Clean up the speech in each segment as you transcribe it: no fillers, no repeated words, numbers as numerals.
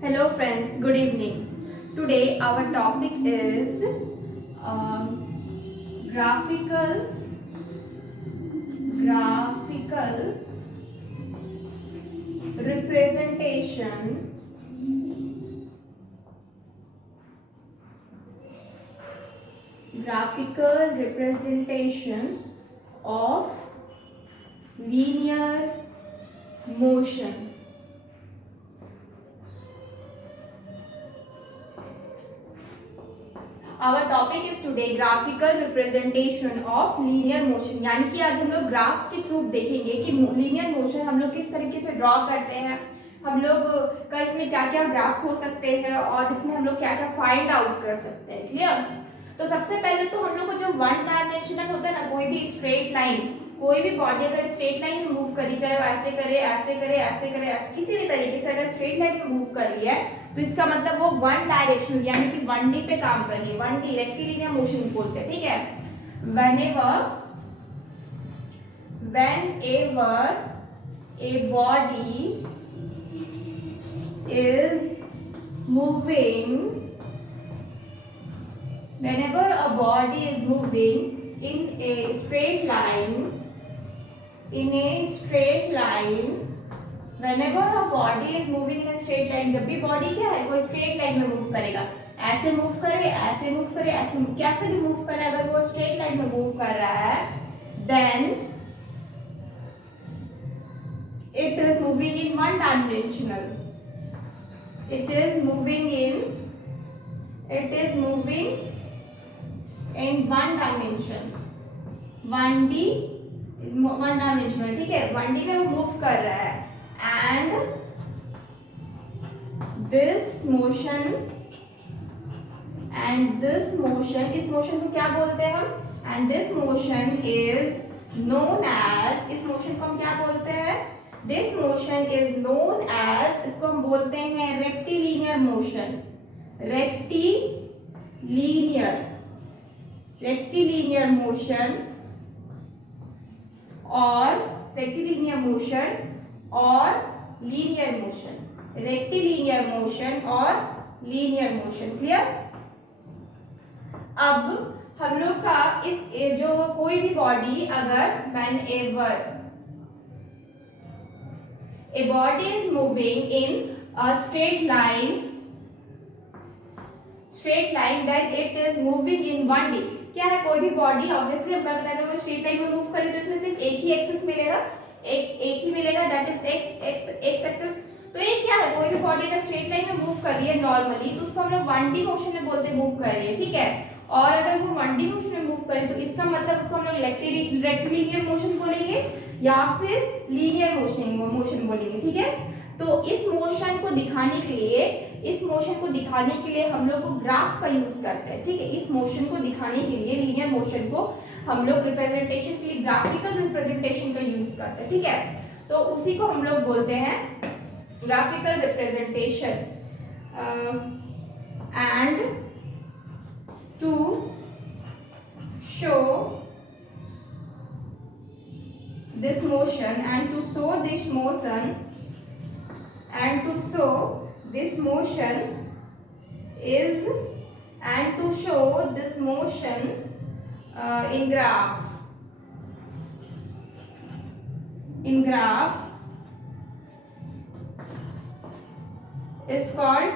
Hello friends, good evening. Today our topic is graphical representation of linear motion. Our topic is today graphical representation of linear motion. यानी कि आज हम लोग graph के through देखेंगे कि लीनियर मोशन हम लोग किस तरीके से ड्रॉ करते हैं, हम लोग का इसमें क्या क्या ग्राफ्स हो सकते हैं और इसमें हम लोग क्या क्या फाइंड आउट कर सकते हैं. क्लियर. तो सबसे पहले तो हम लोग को जो वन डायमेंशनल होता है ना, कोई भी स्ट्रेट लाइन, कोई भी बॉडी अगर स्ट्रेट लाइन में मूव करी, चाहे वो ऐसे करे ऐसे करे ऐसे करे किसी भी तरीके से अगर स्ट्रेट लाइन में मूव कर रही है तो इसका मतलब वो वन डायरेक्शनल यानी कि 1D पे काम कर रही है. 1D रेक्टिलिनियर मोशन बोलते हैं. ठीक है. whenever a body is moving in a straight line whenever a body is moving in a straight line, जब भी बॉडी क्या है वो स्ट्रेट लाइन में मूव करेगा, ऐसे मूव करे ऐसे मूव करे ऐसे कैसे भी मूव करे, अगर वो स्ट्रेट लाइन में मूव कर रहा है then it is moving in one dimensional. It is moving in one dimension. 1D one dimensional. ठीक है. 1D में वो मूव कर रहा है एंड दिस मोशन इस मोशन को क्या बोलते हैं हम, and this motion is known as, इस मोशन को हम क्या बोलते हैं, this motion is known as, इसको हम बोलते हैं रेक्टिलिनियर मोशन. रेक्टिलिनियर मोशन और लीनियर मोशन. क्लियर. अब हम लोग का इस जो कोई भी बॉडी अगर whenever a body is moving in a straight line then it is moving in 1D. क्या है, कोई भी बॉडी ऑब्वियसली हम पता है वो स्ट्रेट लाइन में मूव करे तो इसमें सिर्फ एक ही एक्सिस मिलेगा, एक ही मिलेगा, दैट इज एक्स एक्सिस. तो ये क्या है, कोई भी बॉडी अगर स्ट्रेट लाइन में मूव कर रही है नॉर्मली तो उसको हम लोग 1D मोशन में बोलते हैं मूव कर रही है. ठीक है. और अगर वो 1D मोशन में मूव करे तो इसका मतलब उसको हम लोग रेक्टिलिनियर मोशन बोलेंगे या फिर लीनियर मोशन बोलेंगे. ठीक है. तो इस मोशन को दिखाने के लिए हम लोग को ग्राफ का यूज करते हैं. ठीक है. इस मोशन को दिखाने के लिए, लीनियर मोशन को हम लोग रिप्रेजेंटेशन के लिए ग्राफिकल रिप्रेजेंटेशन का यूज करते हैं. ठीक है. तो उसी को हम लोग बोलते हैं graphical representation. And to show this motion and to show this motion in graph is called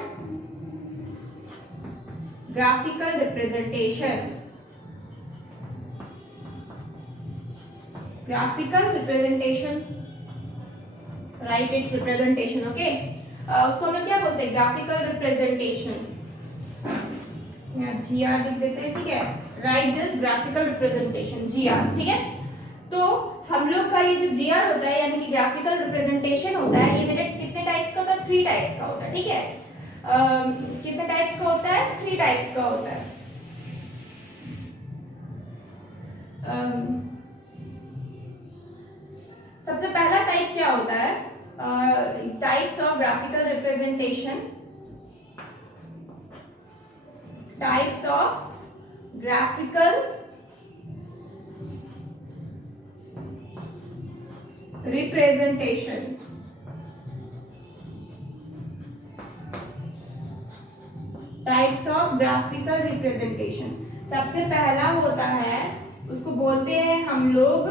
graphical representation. Right it representation. Okay. उसको हम लोग क्या बोलते हैं, ग्राफिकल रिप्रेजेंटेशन. यहाँ GR लिख देते हैं. ठीक है. Right this graphical representation, GR. ठीक है. तो हम लोग का ये जो GR होता है यानी कि ग्राफिकल रिप्रेजेंटेशन होता है, ये मेरे कितने टाइप्स का होता है, 3 टाइप्स का होता है. ठीक है. कितने टाइप्स का होता है, 3 टाइप्स का होता है. सबसे पहला टाइप क्या होता है, types of graphical representation. Types of graphical representation. सबसे पहला होता है, उसको बोलते हैं हम लोग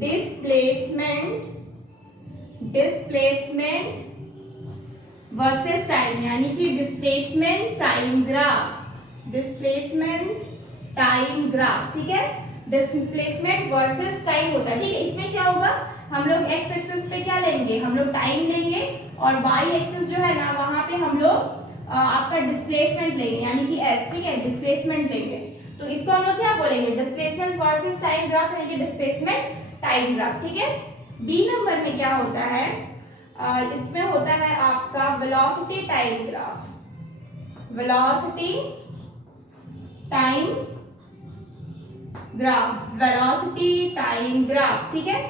डिस्प्लेसमेंट वर्सेस टाइम, यानी कि डिस्प्लेसमेंट टाइम ग्राफ। ठीक है, डिस्प्लेसमेंट वर्सेस टाइम होता है। ठीक है, इसमें क्या होगा, हम लोग एक्स एक्सिस पे क्या लेंगे, हम लोग टाइम लेंगे, और वाई एक्सिस जो है ना वहां पे हम लोग आपका डिस्प्लेसमेंट लेंगे, यानी कि एस। ठीक है, डिस्प्लेसमेंट लेंगे, तो इसको हम लोग क्या बोलेंगे, डिस्प्लेसमेंट वर्सेस टाइम ग्राफ, यानी कि डिस्प्लेसमेंट टाइम ग्राफ। ठीक है, बी नंबर में क्या होता है, इसमें होता है आपका velocity time graph, velocity time graph. ठीक है,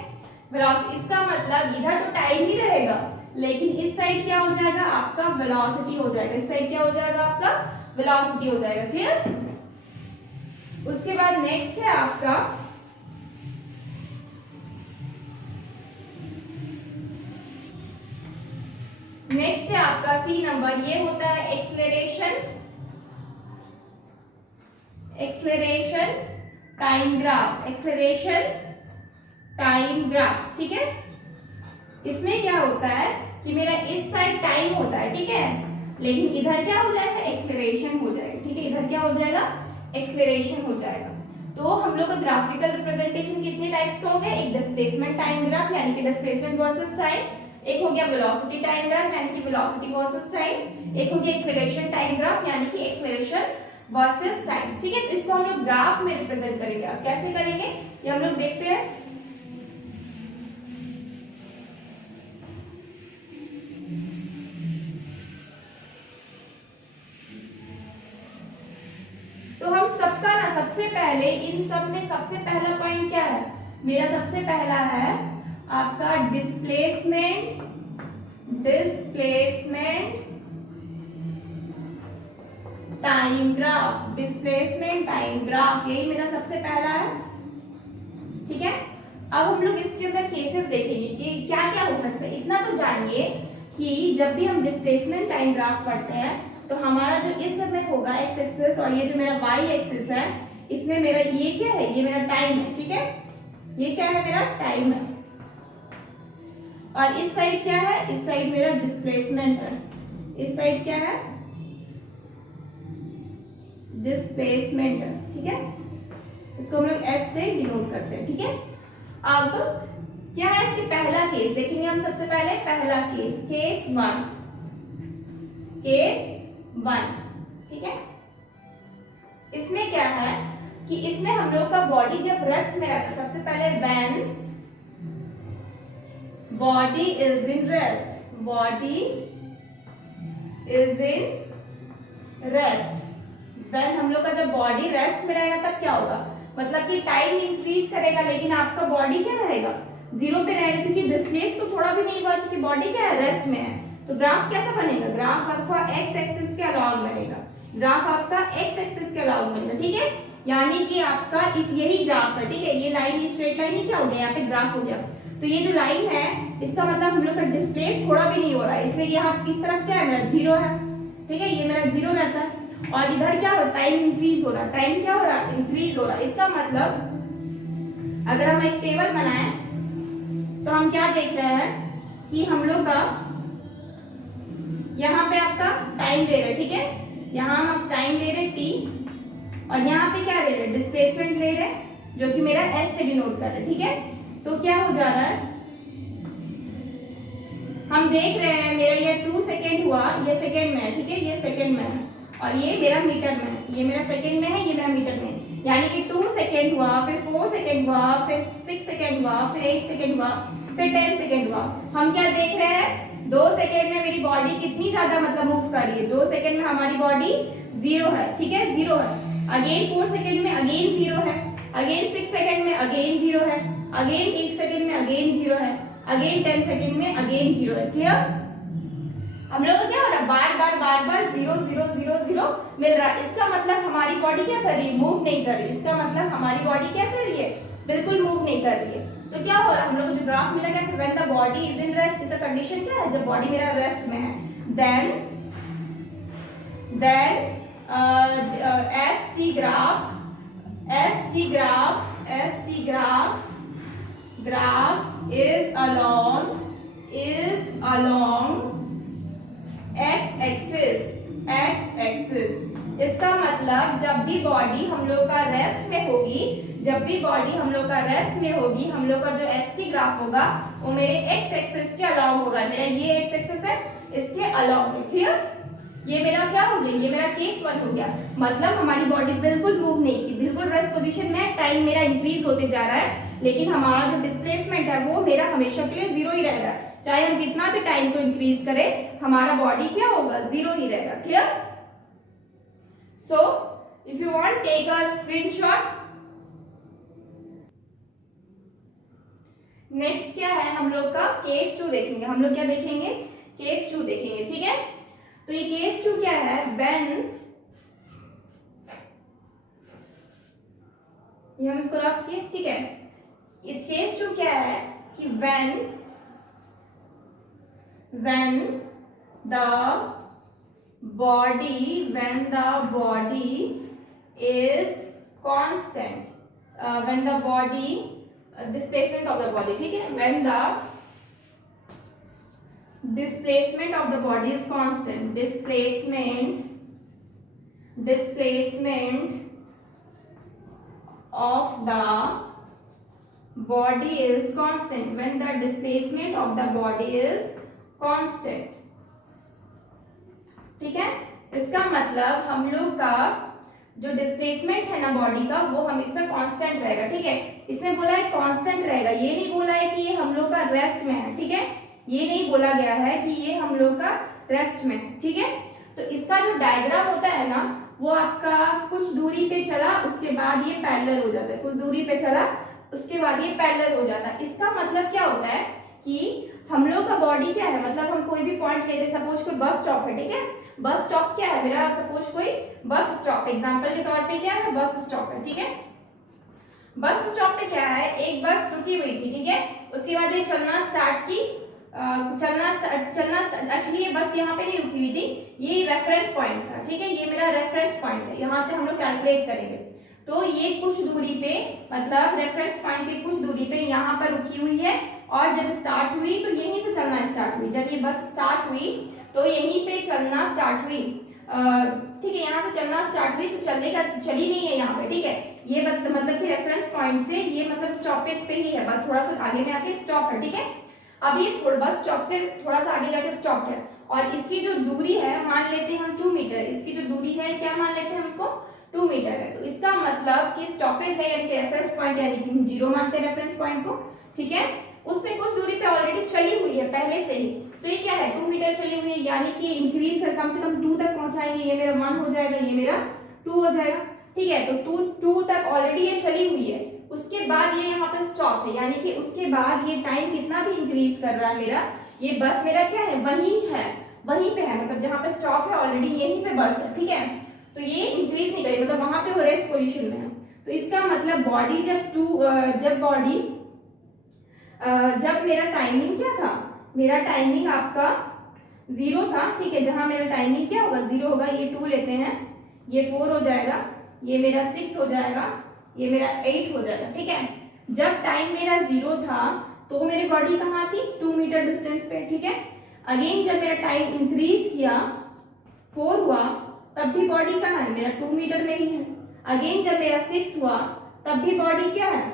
वेलोसिटी, इसका मतलब इधर तो टाइम ही रहेगा, लेकिन इस साइड क्या हो जाएगा, आपका वेलोसिटी हो जाएगा, इस साइड क्या हो जाएगा, आपका वेलोसिटी हो जाएगा। क्लियर। उसके बाद नेक्स्ट है आपका सी नंबर, ये होता है एक्सेलरेशन टाइम ग्राफ। ठीक है, इसमें क्या होता है कि मेरा इस साइड टाइम होता है, ठीक है, लेकिन इधर क्या हो जाएगा, एक्सेलरेशन हो जाएगा। ठीक है, इधर क्या हो जाएगा, एक्सेलरेशन हो जाएगा। तो हम लोग का ग्राफिकल रिप्रेजेंटेशन कितने टाइप्स का हो गया, एक डिस्प्लेसमेंट टाइम ग्राफ यानी कि डिस्प्लेसमेंट वर्सेस टाइम, एक हो गया वेलोसिटी टाइम ग्राफ यानी कि वेलोसिटी वर्सेस टाइम, एक हो गया एक्सेलरेशन टाइम ग्राफ यानी कि एक्सेलरेशन वर्सेस टाइम। ठीक है, तो इसको हम लोग ग्राफ में रिप्रेजेंट करेंगे। अब कैसे करेंगे ये हम लोग देखते हैं। तो हम सबका ना सबसे पहले इन सब में सबसे पहला पॉइंट क्या है, मेरा सबसे पहला है आपका डिस्प्लेसमेंट टाइम ग्राफ, यही मेरा सबसे पहला है। ठीक है, अब हम लोग इसके अंदर केसेस देखेंगे कि क्या क्या हो सकता है। इतना तो जानिए कि जब भी हम डिस्प्लेसमेंट टाइम ग्राफ पढ़ते हैं तो हमारा जो इस में होगा एक्स एक्सिस, और ये जो मेरा वाई एक्सिस है, इसमें मेरा ये क्या है, ये मेरा टाइम है। ठीक है, ये क्या है, मेरा टाइम है, और इस साइड क्या है, इस साइड मेरा डिस्प्लेसमेंट है। इस साइड क्या है, डिस्प्लेसमेंट है। ठीक है, इसको हम लोग एस से डिनोट करते हैं। ठीक है, अब क्या है कि पहला केस देखेंगे हम सबसे पहले, पहला केस वन। ठीक है, इसमें क्या है कि इसमें हम लोग का बॉडी जब रेस्ट में रहता है, सबसे पहले when body is in rest, when हम लोग का जब बॉडी रेस्ट में रहेगा तब क्या होगा, मतलब कि टाइम इंक्रीज करेगा, लेकिन आपका बॉडी क्या रहेगा, जीरो पे रहेगा, क्योंकि डिस्प्लेस तो थोड़ा भी नहीं हुआ, क्योंकि बॉडी क्या है, रेस्ट में है। तो ग्राफ कैसा बनेगा, ग्राफ आपका एक्स एक्सिस के अलाउंग बनेगा, ठीक है, यानी कि आपका इस यही ग्राफ है। ठीक है, ये लाइन स्ट्रेट लाइन ही क्या हो गया, यहाँ पे ग्राफ हो गया। तो ये जो लाइन है इसका मतलब हम लोग का डिस्प्लेस थोड़ा भी नहीं हो रहा है, इसलिए यहाँ इस तरफ क्या है, मेरा जीरो है। ठीक है, ये मेरा जीरो रहता है, और इधर क्या हो रहा है, टाइम इंक्रीज हो रहा है, टाइम क्या हो रहा है, इंक्रीज हो रहा है। इसका मतलब अगर हम एक टेबल बनाए तो हम क्या देख रहे हैं कि हम लोग का यहाँ पे आपका टाइम ले रहे, ठीक है, यहाँ हम टाइम ले रहे टी, और यहाँ पे क्या ले रहे, डिस्प्लेसमेंट ले रहे, जो कि मेरा एस से डिनोट कर रहे। ठीक है, तो क्या हो जा रहा है, हम देख रहे हैं मेरा ये 2 सेकेंड हुआ, ये सेकेंड में है। ठीक है, ये सेकेंड में है, और ये मेरा मीटर में है, ये मेरा सेकेंड में है, ये मेरा मीटर में है, यानी कि 2 सेकेंड हुआ, फिर 4 सेकेंड हुआ, फिर 6 सेकेंड हुआ, फिर 8 सेकेंड हुआ, फिर 10 सेकेंड हुआ। हम क्या देख रहे हैं, 2 सेकेंड में मेरी बॉडी कितनी ज्यादा मतलब मूव कर रही है, 2 सेकेंड में हमारी बॉडी जीरो है। ठीक है, जीरो है, अगेन 4 सेकेंड में अगेन जीरो है, अगेन 6 सेकेंड में अगेन जीरो है, अगेन 8 सेकेंड में अगेन जीरो है, अगेन 10 सेकेंड में अगेन जीरो है। क्लियर, हम लोग को क्या हो रहा है, बार बार जीरो जीरो जीरो जीरो मिल रहा है। इसका मतलब हमारी बॉडी क्या कर रही है, मूव नहीं कर रही। इसका मतलब हमारी बॉडी क्या कर रही है, बिल्कुल मूव नहीं कर रही है। तो क्या हो रहा है, हम लोग को जो ग्राफ मिला कैसे, when the body is in rest, इसका कंडीशन क्या है, जब बॉडी मेरा रेस्ट में है, then then ST graph is along x axis. इसका मतलब जब भी बॉडी हम लोग का रेस्ट में होगी, हम लोग का जो एसटी ग्राफ होगा वो मेरे एक्स एक्सिस के अलाउंग होगा। मेरा ये एक्स एक्सिस है, इसके अलाउंग है। क्लियर? ये मेरा क्या हो गया, ये मेरा केस 1 हो गया। मतलब हमारी बॉडी बिल्कुल मूव नहीं की, बिल्कुल रेस्ट पोजीशन में, टाइम मेरा इंक्रीज होते जा रहा है, लेकिन हमारा जो डिस्प्लेसमेंट है वो मेरा हमेशा के लिए जीरो ही रहेगा। चाहे हम कितना भी टाइम को इंक्रीज करें, हमारा बॉडी क्या होगा, जीरो ही रहेगा। Clear? So if you want take a screenshot. Next क्या है हम लोग का, केस 2 देखेंगे। हम लोग क्या देखेंगे, केस 2 देखेंगे। ठीक है, तो ये केस 2 क्या है, व्हेन, ये हम इसको रफ किए। ठीक है, इस केस 2 क्या है कि when the body is constant, when the body displacement of the body, ठीक है, when the displacement of the body is constant, displacement of the body is constant, when the displacement of the body is constant. ठीक है, इसका मतलब हम लोग का जो डिस्प्लेसमेंट है ना बॉडी का, वो हमेशा कांस्टेंट रहेगा। ठीक है, इसने बोला है कांस्टेंट रहेगा, ये नहीं बोला है कि ये हम लोग का रेस्ट में है। ठीक है, ये नहीं बोला गया है कि ये हम लोग का रेस्ट में। ठीक है, तो इसका जो डायग्राम होता है ना, वो आपका कुछ दूरी पे चला, उसके बाद ये पैरेलल हो जाता है, कुछ दूरी पे चला उसके बाद ये पैरेलल हो जाता है। इसका मतलब क्या होता है कि हम लोग का बॉडी क्या है, मतलब हम कोई भी पॉइंट लेते हैं, सपोज कोई बस स्टॉप है। ठीक है, बस स्टॉप क्या है मेरा, सपोज कोई बस स्टॉप, एग्जांपल के तौर पे क्या है, बस स्टॉप है। ठीक है, बस स्टॉप पे क्या है, एक बस रुकी हुई थी। ठीक है, उसके बाद ये चलना स्टार्ट की, एक्चुअली ये बस यहाँ पे नहीं रुकी हुई थी, ये रेफरेंस पॉइंट था। ठीक है, ये मेरा रेफरेंस पॉइंट है, यहाँ से हम लोग कैलकुलेट करेंगे। तो ये कुछ दूरी पे, मतलब रेफरेंस पॉइंट के कुछ दूरी पे यहाँ पर रुकी हुई है, और जब स्टार्ट हुई तो यहीं से चलना स्टार्ट हुई। जब ये बस स्टार्ट हुई तो यहीं पे चलना स्टार्ट हुई। ठीक है, यहाँ से चलना स्टार्ट हुई तो चली नहीं है यहाँ पे। ठीक है, ये मतलब कि रेफरेंस पॉइंट से ये मतलब स्टॉपेज पे ही है, बस थोड़ा सा आगे में आके स्टॉप है। ठीक है, अब ये बस स्टॉप से थोड़ा सा आगे जाके स्टॉप है, और इसकी जो दूरी है मान लेते हैं हम 2 मीटर। इसकी जो दूरी है क्या मान लेते हैं हम इसको, 2 मीटर है। तो इसका मतलब कि स्टॉपेज है, यानी कि रेफरेंस पॉइंट, यानी कि हम 0 मानते हैं रेफरेंस पॉइंट को। ठीक है, उससे कुछ दूरी पे ऑलरेडी चली हुई है पहले से ही, तो ये क्या है, 2 मीटर चली हुई है, यानी कि इंक्रीज कर कम से कम 2 तक पहुंचाएंगे। ये मेरा 1 हो जाएगा, ये मेरा 2 हो जाएगा। ठीक है, तो 2 तक ऑलरेडी ये चली हुई है, उसके बाद ये यहाँ पर स्टॉप है, यानी कि उसके बाद ये टाइम कितना भी इंक्रीज कर रहा है मेरा, ये बस मेरा क्या है, वहीं पे है, मतलब जहाँ पे स्टॉप है ऑलरेडी यहीं पे बस है। ठीक है, तो ये इंक्रीज नहीं करेगी, मतलब वहां पे वो रेस्ट पोजीशन में है। तो इसका मतलब बॉडी जब मेरा टाइमिंग क्या था, मेरा टाइमिंग आपका 0 था। ठीक है, जहां मेरा टाइमिंग क्या होगा, 0 होगा। ये 2 लेते हैं, ये 4 हो जाएगा, ये मेरा 6 हो जाएगा, ये मेरा 8 हो जाएगा। ठीक है, जब टाइम मेरा 0 था तो मेरी बॉडी कहाँ थी, 2 मीटर डिस्टेंस पे। ठीक है, अगेन जब मेरा टाइम इंक्रीज किया, 4 हुआ, तब भी बॉडी कहाँ है, मेरा 2 मीटर में ही है। अगेन जब मेरा 6 हुआ, तब भी बॉडी क्या है,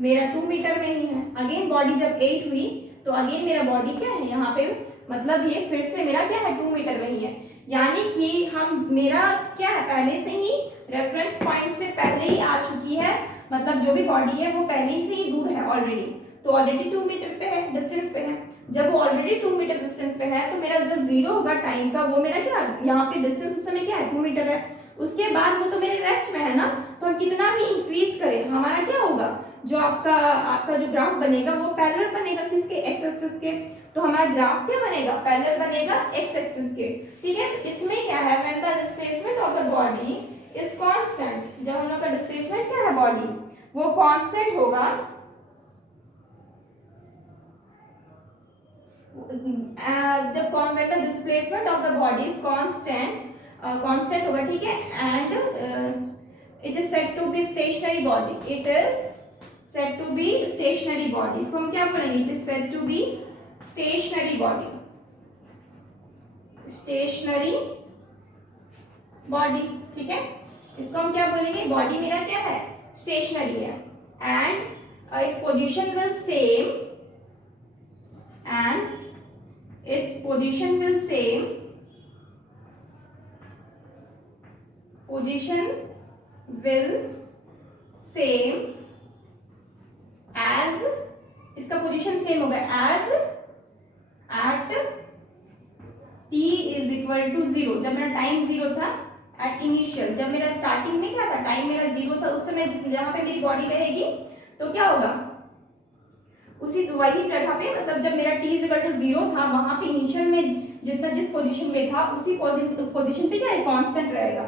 मेरा 2 मीटर में ही है। अगेन बॉडी जब 8 हुई तो अगेन मेरा बॉडी क्या है यहाँ पे, मतलब ये फिर से मेरा क्या है, 2 मीटर में ही है। यानी कि हम मेरा क्या है, पहले से ही रेफरेंस पॉइंट से पहले ही आ चुकी है, मतलब जो भी बॉडी है वो पहले से ही दूर है ऑलरेडी, तो ऑलरेडी 2 मीटर पे है, डिस्टेंस पे है। जब वो ऑलरेडी 2 मीटर डिस्टेंस पे है तो मेरा जब 0 होगा टाइम का, वो मेरा क्या, यहाँ पे डिस्टेंस उस समय क्या है, 2 मीटर है। उसके बाद वो तो मेरे रेस्ट में है ना, तो हम कितना भी इंक्रीज करें हमारा क्या होगा, जो आपका जो ग्राफ बनेगा वो पैरेलल बनेगा, किसके, एक्स एक्सिस के। तो हमारा ग्राफ क्या बनेगा, पैरेलल बनेगा एक्स एक्सिस के। ठीक है, तो इसमें क्या है, when the displacement of the body is constant, जब हम लोग का डिस्प्लेसमेंट क्या है बॉडी, वो कांस्टेंट होगा, जब when the displacement of the body is constant, constant होगा, ठीक है। And it is said to be stationary body, it is said to be stationary body. इसको हम क्या बोलेंगे? It is said to be stationary body, stationary body, ठीक है। इसको हम क्या बोलेंगे? बॉडी मेरा क्या है? स्टेशनरी है। And its position will same, and its position will same, position will same as, इसका पोजीशन सेम होगा as at t is equal to 0, जब मेरा टाइम 0 था, at इनिशियल, जब मेरा स्टार्टिंग में क्या था? टाइम मेरा 0 था, उस समय जहां पे मेरी बॉडी रहेगी तो क्या होगा? उसी वही जगह पे, मतलब जब मेरा t इज इक्वल टू 0 था, वहां पे इनिशियल में जितना जिस पोजीशन में था उसी पोजीशन पे क्या है? कांस्टेंट रहेगा।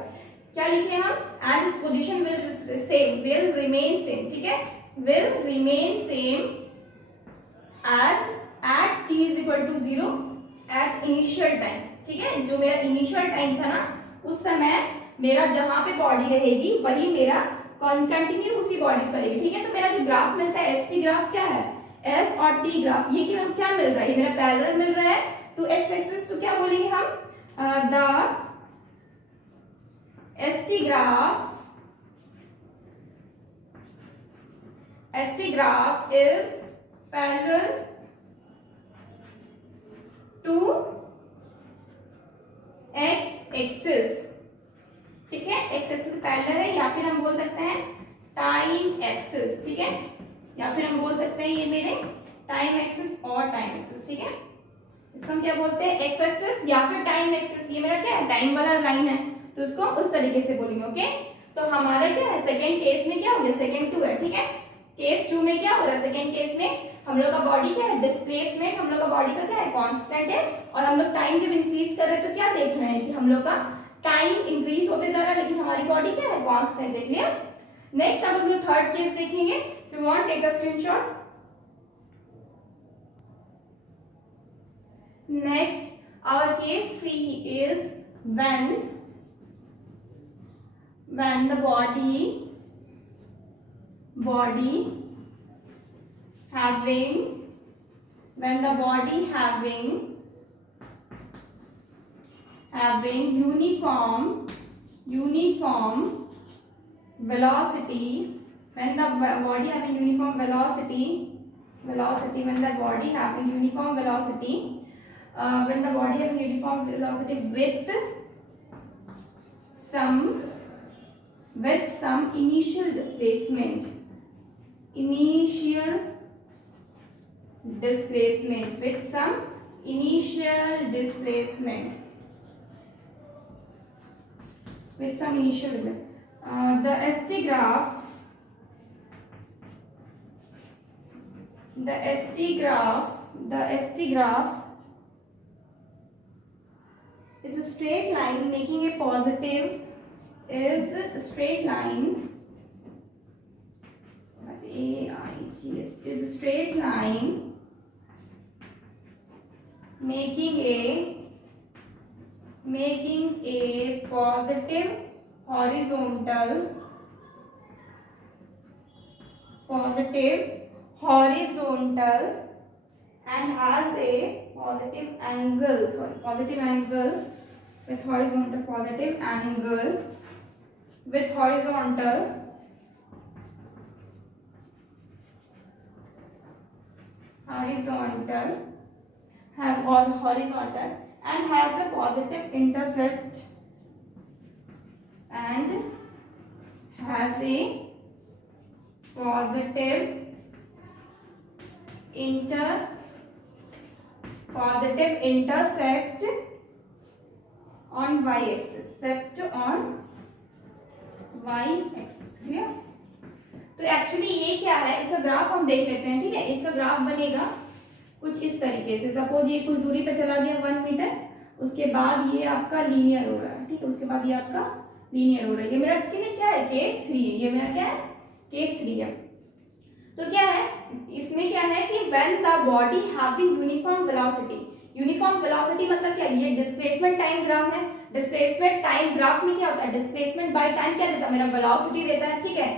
क्या लिखे हम? एंड इस पोजीशन विल रिमेन सेम, ठीक है, will remain same as at t is equal to 0 at initial time, ठीक है। जो मेरा इनिशियल टाइम था ना, उस समय मेरा जहां पे बॉडी रहेगी वही मेरा कंटिन्यू उसी बॉडी पर रहेगी, ठीक है। तो मेरा जो ग्राफ मिलता है एस टी ग्राफ क्या है? एस और टी ग्राफ, ये क्या मिल रहा है? ये मेरा पैरेलल मिल रहा है टू एक्स एक्सिस, तो क्या बोलेंगे हम? The S T graph is parallel to X axis, ठीक है। एक्स एक्सिस पैरेलल है, या फिर हम बोल सकते हैं टाइम एक्सिस, ठीक है, या फिर हम बोल सकते हैं ये मेरे टाइम एक्सिस और टाइम एक्सिस, ठीक है। इसको हम क्या बोलते हैं? एक्स एक्सिस या फिर टाइम एक्सिस। ये मेरा क्या है? टाइम वाला लाइन है, तो उसको उस तरीके से बोलेंगे, ओके। तो हमारा क्या है? सेकेंड केस में क्या हो गया? सेकेंड 2 है, ठीक है। केस 2 में क्या हो रहा है? सेकेंड केस में हम लोग का बॉडी क्या है? डिस्प्लेसमेंट, हम लोग का बॉडी का क्या है? कांस्टेंट है। और हम लोग टाइम जब इंक्रीज कर रहे हैं तो क्या देखना है कि हम लोग का टाइम इंक्रीज होते जा रहा है, लेकिन हमारी बॉडी क्या है? कांस्टेंट है, क्लियर। नेक्स्ट अब हम लोग थर्ड केस देखेंगे। If you want take a screenshot. Next our case 3 is when the body having uniform velocity, when the body having uniform velocity with some initial displacement, the ST graph is a straight line making a positive, is a straight line making a positive horizontal and has a positive angle with horizontal and has a positive intercept on y-axis, clear. तो actually ये क्या है? इसका graph हम देख लेते हैं, ठीक है। इसका ग्राफ बनेगा कुछ इस तरीके से। सपोज ये कुछ दूरी पे चला गया 1 मीटर, उसके बाद ये आपका लीनियर हो रहा है, ठीक है। उसके बाद ये आपका लीनियर हो रहा है। ये मेरा क्या है? केस 3 है। ये मेरा क्या है? केस 3 है। तो क्या है इसमें? क्या है कि when the body having uniform velocity, uniform velocity मतलब क्या, ये डिस्प्लेसमेंट टाइम ग्राफ है। डिस्प्लेसमेंट टाइम ग्राफ में क्या होता है, डिस्प्लेसमेंट बाय टाइम क्या देता है, मेरा वेलोसिटी देता है, ठीक है।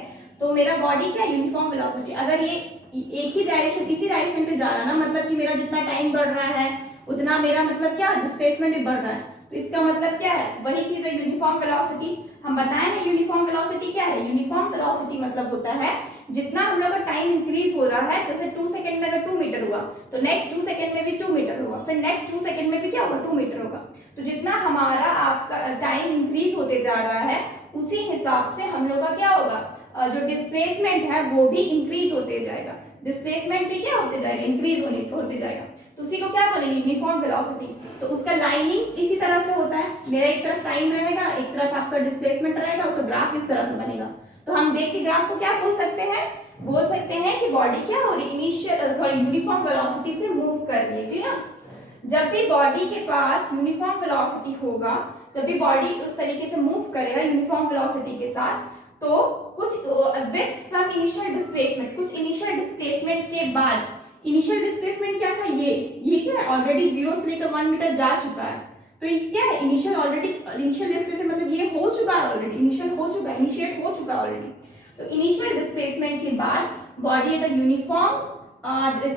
तो मेरा बॉडी क्या है, यूनिफॉर्म वेलोसिटी। अगर ये एक ही डायरेक्शन, इसी डायरेक्शन पे जा रहा है ना, मतलब कि मेरा जितना टाइम बढ़ रहा है उतना मेरा मतलब क्या, डिस्प्लेसमेंट भी बढ़ रहा है। तो इसका मतलब क्या है, वही चीज है यूनिफॉर्म वेलोसिटी। हम बताए हैं यूनिफॉर्म वेलोसिटी क्या है। यूनिफॉर्म वेलोसिटी मतलब होता है जितना हम लोग का टाइम इंक्रीज हो रहा है, जैसे 2 सेकंड में अगर 2 मीटर हुआ तो नेक्स्ट 2 सेकंड में भी 2 मीटर होगा, फिर नेक्स्ट 2 सेकंड में भी क्या होगा, 2 मीटर होगा। तो जितना हमारा आपका टाइम इंक्रीज होते जा रहा है उसी हिसाब से हम लोग का क्या होगा, जो डिस्प्लेसमेंट है वो भी इंक्रीज होते जाएगा। डिस्प्लेसमेंट भी क्या होते जाएगा, इंक्रीज होते जाएगा। तो उसी को क्या बोलेंगे, यूनिफॉर्म वेलोसिटी। तो उसका लाइनिंग इसी तरह से होता है, मेरा एक तरफ टाइम रहेगा, एक तरफ आपका डिस्प्लेसमेंट रहेगा, उसका ग्राफ इस तरह से बनेगा। तो हम देख के ग्राफ को क्या बोल सकते हैं, बोल सकते हैं कि बॉडी क्या हो रही, यूनिफॉर्म वेलोसिटी से मूव कर रही है, क्लियर। जब भी बॉडी के पास यूनिफॉर्म वेलोसिटी होगा, जब भी बॉडी उस तरीके से मूव करेगा यूनिफॉर्म वेलोसिटी के साथ, तो कुछ विथ सम इनिशियल डिस्प्लेसमेंट, कुछ इनिशियल डिस्प्लेसमेंट के बाद, इनिशियल डिस्प्लेसमेंट क्या था, ये क्या है, ऑलरेडी 0 से लेकर 1 मीटर जा चुका है। तो ये क्या है, इनिशियल ऑलरेडी, इनिशियल डिस्प्लेसमेंट मतलब ये हो चुका है ऑलरेडी, इनिशियल हो चुका है, इनिशिएट हो चुका है ऑलरेडी। तो इनिशियल डिस्प्लेसमेंट के बाद बॉडी अगर यूनिफॉर्म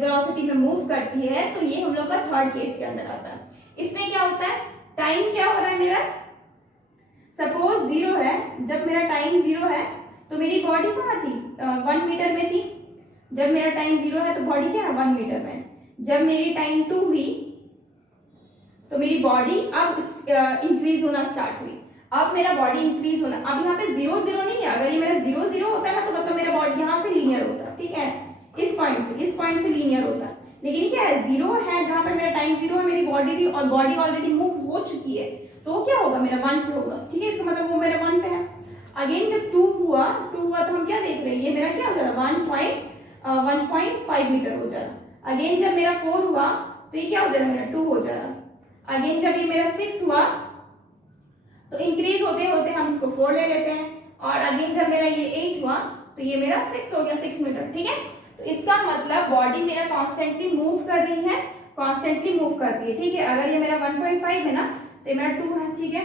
वेलोसिटी में मूव करती है तो ये हम लोग का थर्ड केस के अंदर आता है। इसमें क्या होता है, टाइम क्या हो रहा है मेरा, सपोज 0 है, जब मेरा टाइम 0 है तो मेरी बॉडी कहाँ थी, 1 मीटर में थी। जब मेरा टाइम 0 है तो बॉडी क्या है, 1 मीटर में। जब मेरी टाइम 2 हुई तो मेरी बॉडी अब इंक्रीज होना स्टार्ट हुई। अब मेरा बॉडी इंक्रीज होना, अब यहाँ पे 0 0 नहीं है, अगर ये मेरा 0 0 होता है ना तो मतलब मेरा बॉडी यहाँ से लीनियर होता है, ठीक है, इस पॉइंट से लीनियर होता है। लेकिन क्या है, 0 है जहां पे मेरा टाइम 0 है, मेरी बॉडी भी और बॉडी ऑलरेडी मूव हो चुकी है, तो क्या होगा, मेरा 1 पे होगा, ठीक है, इसका मतलब वो मेरा 1 पे है। अगेन जब 2 हुआ तो हम क्या देख रहे हैं, ये मेरा क्या हो जाएगा, 1.5 मीटर हो जाएगा। अगेन जब मेरा 4 हुआ तो ये क्या हो जाएगा, मेरा 2 हो जाएगा। अगेन जब ये मेरा 6 हुआ तो इंक्रीज होते होते हम इसको 4 ले लेते हैं, और अगेन जब मेरा ये 8 हुआ तो ये मेरा 6 हो गया, 6 मीटर, ठीक है। तो इसका मतलब बॉडी मेरा कॉन्स्टेंटली मूव कर रही है, कॉन्स्टेंटली मूव करती है, ठीक है। अगर ये मेरा 1.5 है ना तो ये मेरा 2 है, ठीक है।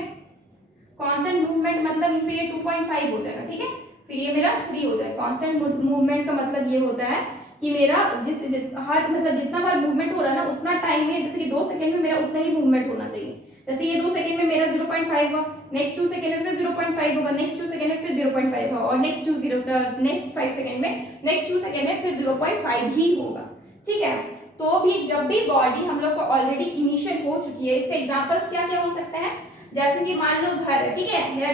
कांस्टेंट मूवमेंट मतलब फिर ये 2.5 हो जाएगा, ठीक है, फिर ये मेरा 3 हो जाएगा। कांस्टेंट मूवमेंट का मतलब ये होता है कि मेरा हर मतलब जितना बार मूवमेंट हो रहा है ना उतना टाइम में, जैसे कि 2 सेकंड में मेरा उतना ही मूवमेंट होना चाहिए। जैसे ये 2 सेकंड में मेरा 0.5 हुआ, नेक्स्ट 2 सेकंड में फिर 0.5 होगा, नेक्स्ट 2 सेकंड में फिर 0.5 होगा, और नेक्स्ट 5 सेकंड में, नेक्स्ट 2 सेकंड में फिर 0.5 ही होगा, ठीक है। तो भी जब भी बॉडी हम लोग को ऑलरेडी इनिशियल हो चुकी है, इसके एग्जांपल्स क्या क्या हो सकते हैं, जैसे कि मान लो घर है, ठीक है, मेरा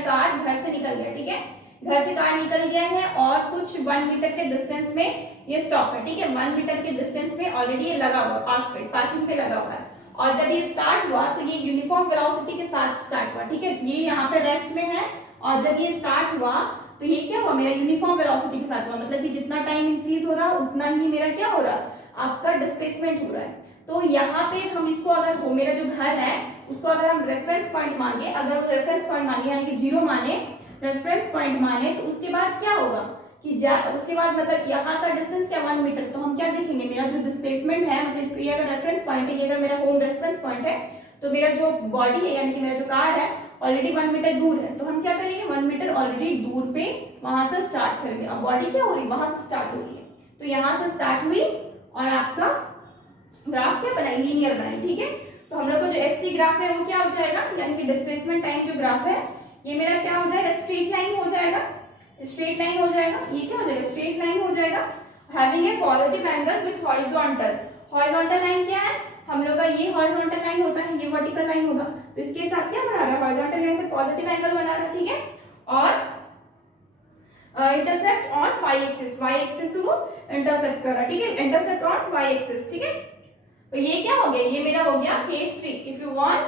कार घर से निकल गया, ठीक है, घर से कार निकल गया है और कुछ 1 मीटर के डिस्टेंस में ये स्टॉप है, ठीक है, 1 मीटर के डिस्टेंस में ऑलरेडी ये लगा हुआ, पार्किंग पे लगा हुआ है। और जब ये स्टार्ट हुआ तो ये यूनिफॉर्म वेलोसिटी के साथ स्टार्ट हुआ, ठीक है, ये यहाँ पे रेस्ट में है, और जब ये स्टार्ट हुआ तो ये क्या हुआ, मेरा यूनिफॉर्म वेलोसिटी के साथ हुआ, मतलब कि जितना टाइम इंक्रीज हो रहा उतना ही मेरा क्या हो रहा, आपका डिस्प्लेसमेंट हो रहा है। तो यहाँ पे हम इसको अगर हो, मेरा जो घर है उसको अगर हम रेफरेंस पॉइंट मांगे, अगर वो रेफरेंस पॉइंट मांगे यानी कि 0 माने, रेफरेंस पॉइंट माने, तो उसके बाद क्या होगा कि उसके बाद मतलब यहाँ का डिस्टेंस क्या 1 मीटर, तो हम क्या देखेंगे, मेरा जो डिस्प्लेसमेंट है, मतलब इसको ये अगर रेफरेंस पॉइंट है, ये अगर मेरा होम रेफरेंस पॉइंट है, तो मेरा जो बॉडी है यानी कि मेरा जो कार है ऑलरेडी 1 मीटर दूर है, तो हम क्या करेंगे, 1 मीटर ऑलरेडी दूर पे वहां से स्टार्ट करेंगे। अब बॉडी क्या हो रही है, वहां से स्टार्ट हो रही है, तो यहाँ से स्टार्ट हुई और आपका ग्राफ क्या बनाई, लीनियर बनाई, ठीक है। तो हम लोग को जो एसटी ग्राफ है वो क्या हो जाएगा, यानी कि डिस्प्लेसमेंट टाइम जो ग्राफ है ये मेरा क्या हो जाएगा, स्ट्रेट लाइन हो जाएगा, स्ट्रेट लाइन हो जाएगा, ये क्या हो जाएगा, स्ट्रेट लाइन हो जाएगा, having a positive angle with horizontal. Horizontal line क्या है, हम लोग का ये हॉरिजॉन्टल लाइन होता है, ये वर्टिकल लाइन होगा, तो इसके साथ क्या बना रहा है, हॉरिजॉन्टल लाइन से पॉजिटिव एंगल बना रहा है, ठीक है। और इंटरसेप्ट ऑन वाई एक्सिस को इंटरसेप्ट कर रहा है, ठीक है, इंटरसेप्ट ऑन वाई एक्सिस, ठीक है। तो ये क्या हो गया, ये मेरा हो गया केस 3। इफ यू वांट,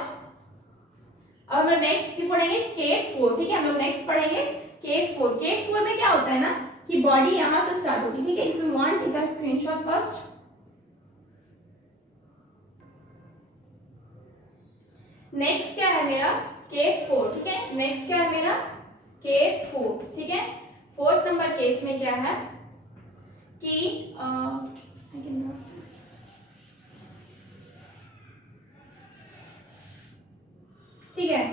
अब हम नेक्स्ट पढ़ेंगे केस 4, ठीक है, हम लोग नेक्स्ट पढ़ेंगे केस 4। केस 4 में क्या होता है ना कि बॉडी यहां से स्टार्ट होगी, ठीक है। If you want take a screenshot first. Next क्या है मेरा, केस 4, ठीक है, नेक्स्ट क्या है मेरा, केस 4, ठीक है। 4th नंबर केस में क्या है कि ठीक है।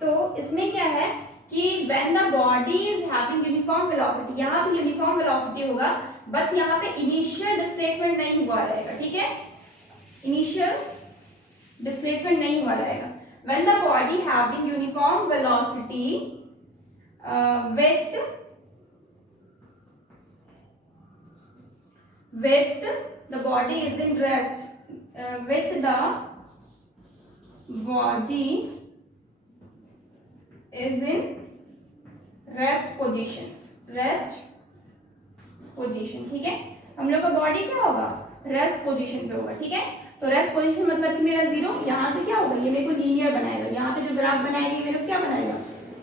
तो इसमें क्या है कि when the body is having uniform velocity, यहाँ पे यूनिफॉर्म वेलोसिटी होगा बट यहाँ पे इनिशियल डिस्प्लेसमेंट नहीं हुआ रहेगा, ठीक है, इनिशियल डिस्प्लेसमेंट नहीं हुआ रहेगा। When the body having uniform velocity with the body is in rest, with the body is in rest position, ठीक है। हम लोग का बॉडी क्या होगा, रेस्ट पोजीशन पे होगा, ठीक है। तो रेस्ट पोजीशन मतलब कि मेरा जीरो, यहाँ से क्या होगा, ये मेरे को लीनियर बनाएगा, यहाँ पे जो ग्राफ बनाएगा मेरे को क्या बनाएगा,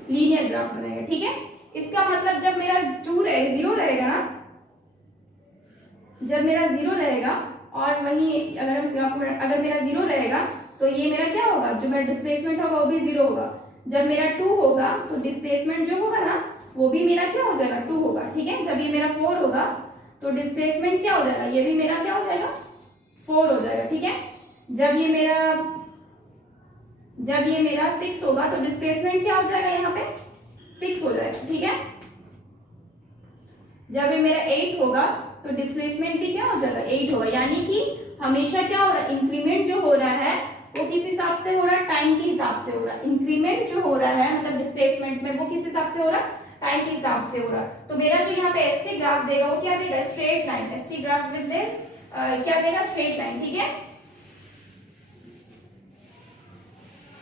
लीनियर ग्राफ बनाएगा, ठीक है। इसका मतलब जब मेरा जीरो रहेगा ना, जब मेरा जीरो रहेगा और वही अगर मेरा जीरो रहेगा तो ये मेरा क्या होगा, जो मेरा डिस्प्लेसमेंट होगा वो भी जीरो होगा। जब मेरा 2 होगा तो डिस्प्लेसमेंट जो होगा ना वो भी मेरा क्या हो जाएगा, 2 होगा, ठीक है। जब ये मेरा 4 होगा तो डिस्प्लेसमेंट क्या हो जाएगा, ये भी मेरा क्या हो जाएगा, 4 हो जाएगा, ठीक है। जब ये मेरा 6 होगा तो डिस्प्लेसमेंट क्या हो जाएगा, यहाँ पे 6 हो जाएगा, ठीक है। जब ये मेरा 8 होगा तो डिस्प्लेसमेंट भी क्या हो जाएगा, 8 होगा। यानी कि हमेशा क्या हो रहा है, इंक्रीमेंट जो हो रहा है वो किस हिसाब से हो रहा है, टाइम के हिसाब से हो रहा है। इंक्रीमेंट जो हो रहा है मतलब डिस्प्लेसमेंट में वो किस हिसाब से हो रहा है, टाइम के हिसाब से हो रहा है। तो मेरा जो यहाँ पे एसटी ग्राफ देगा वो क्या देगा, straight line. ST graph with क्या देगा, स्ट्रेट लाइन, ठीक है,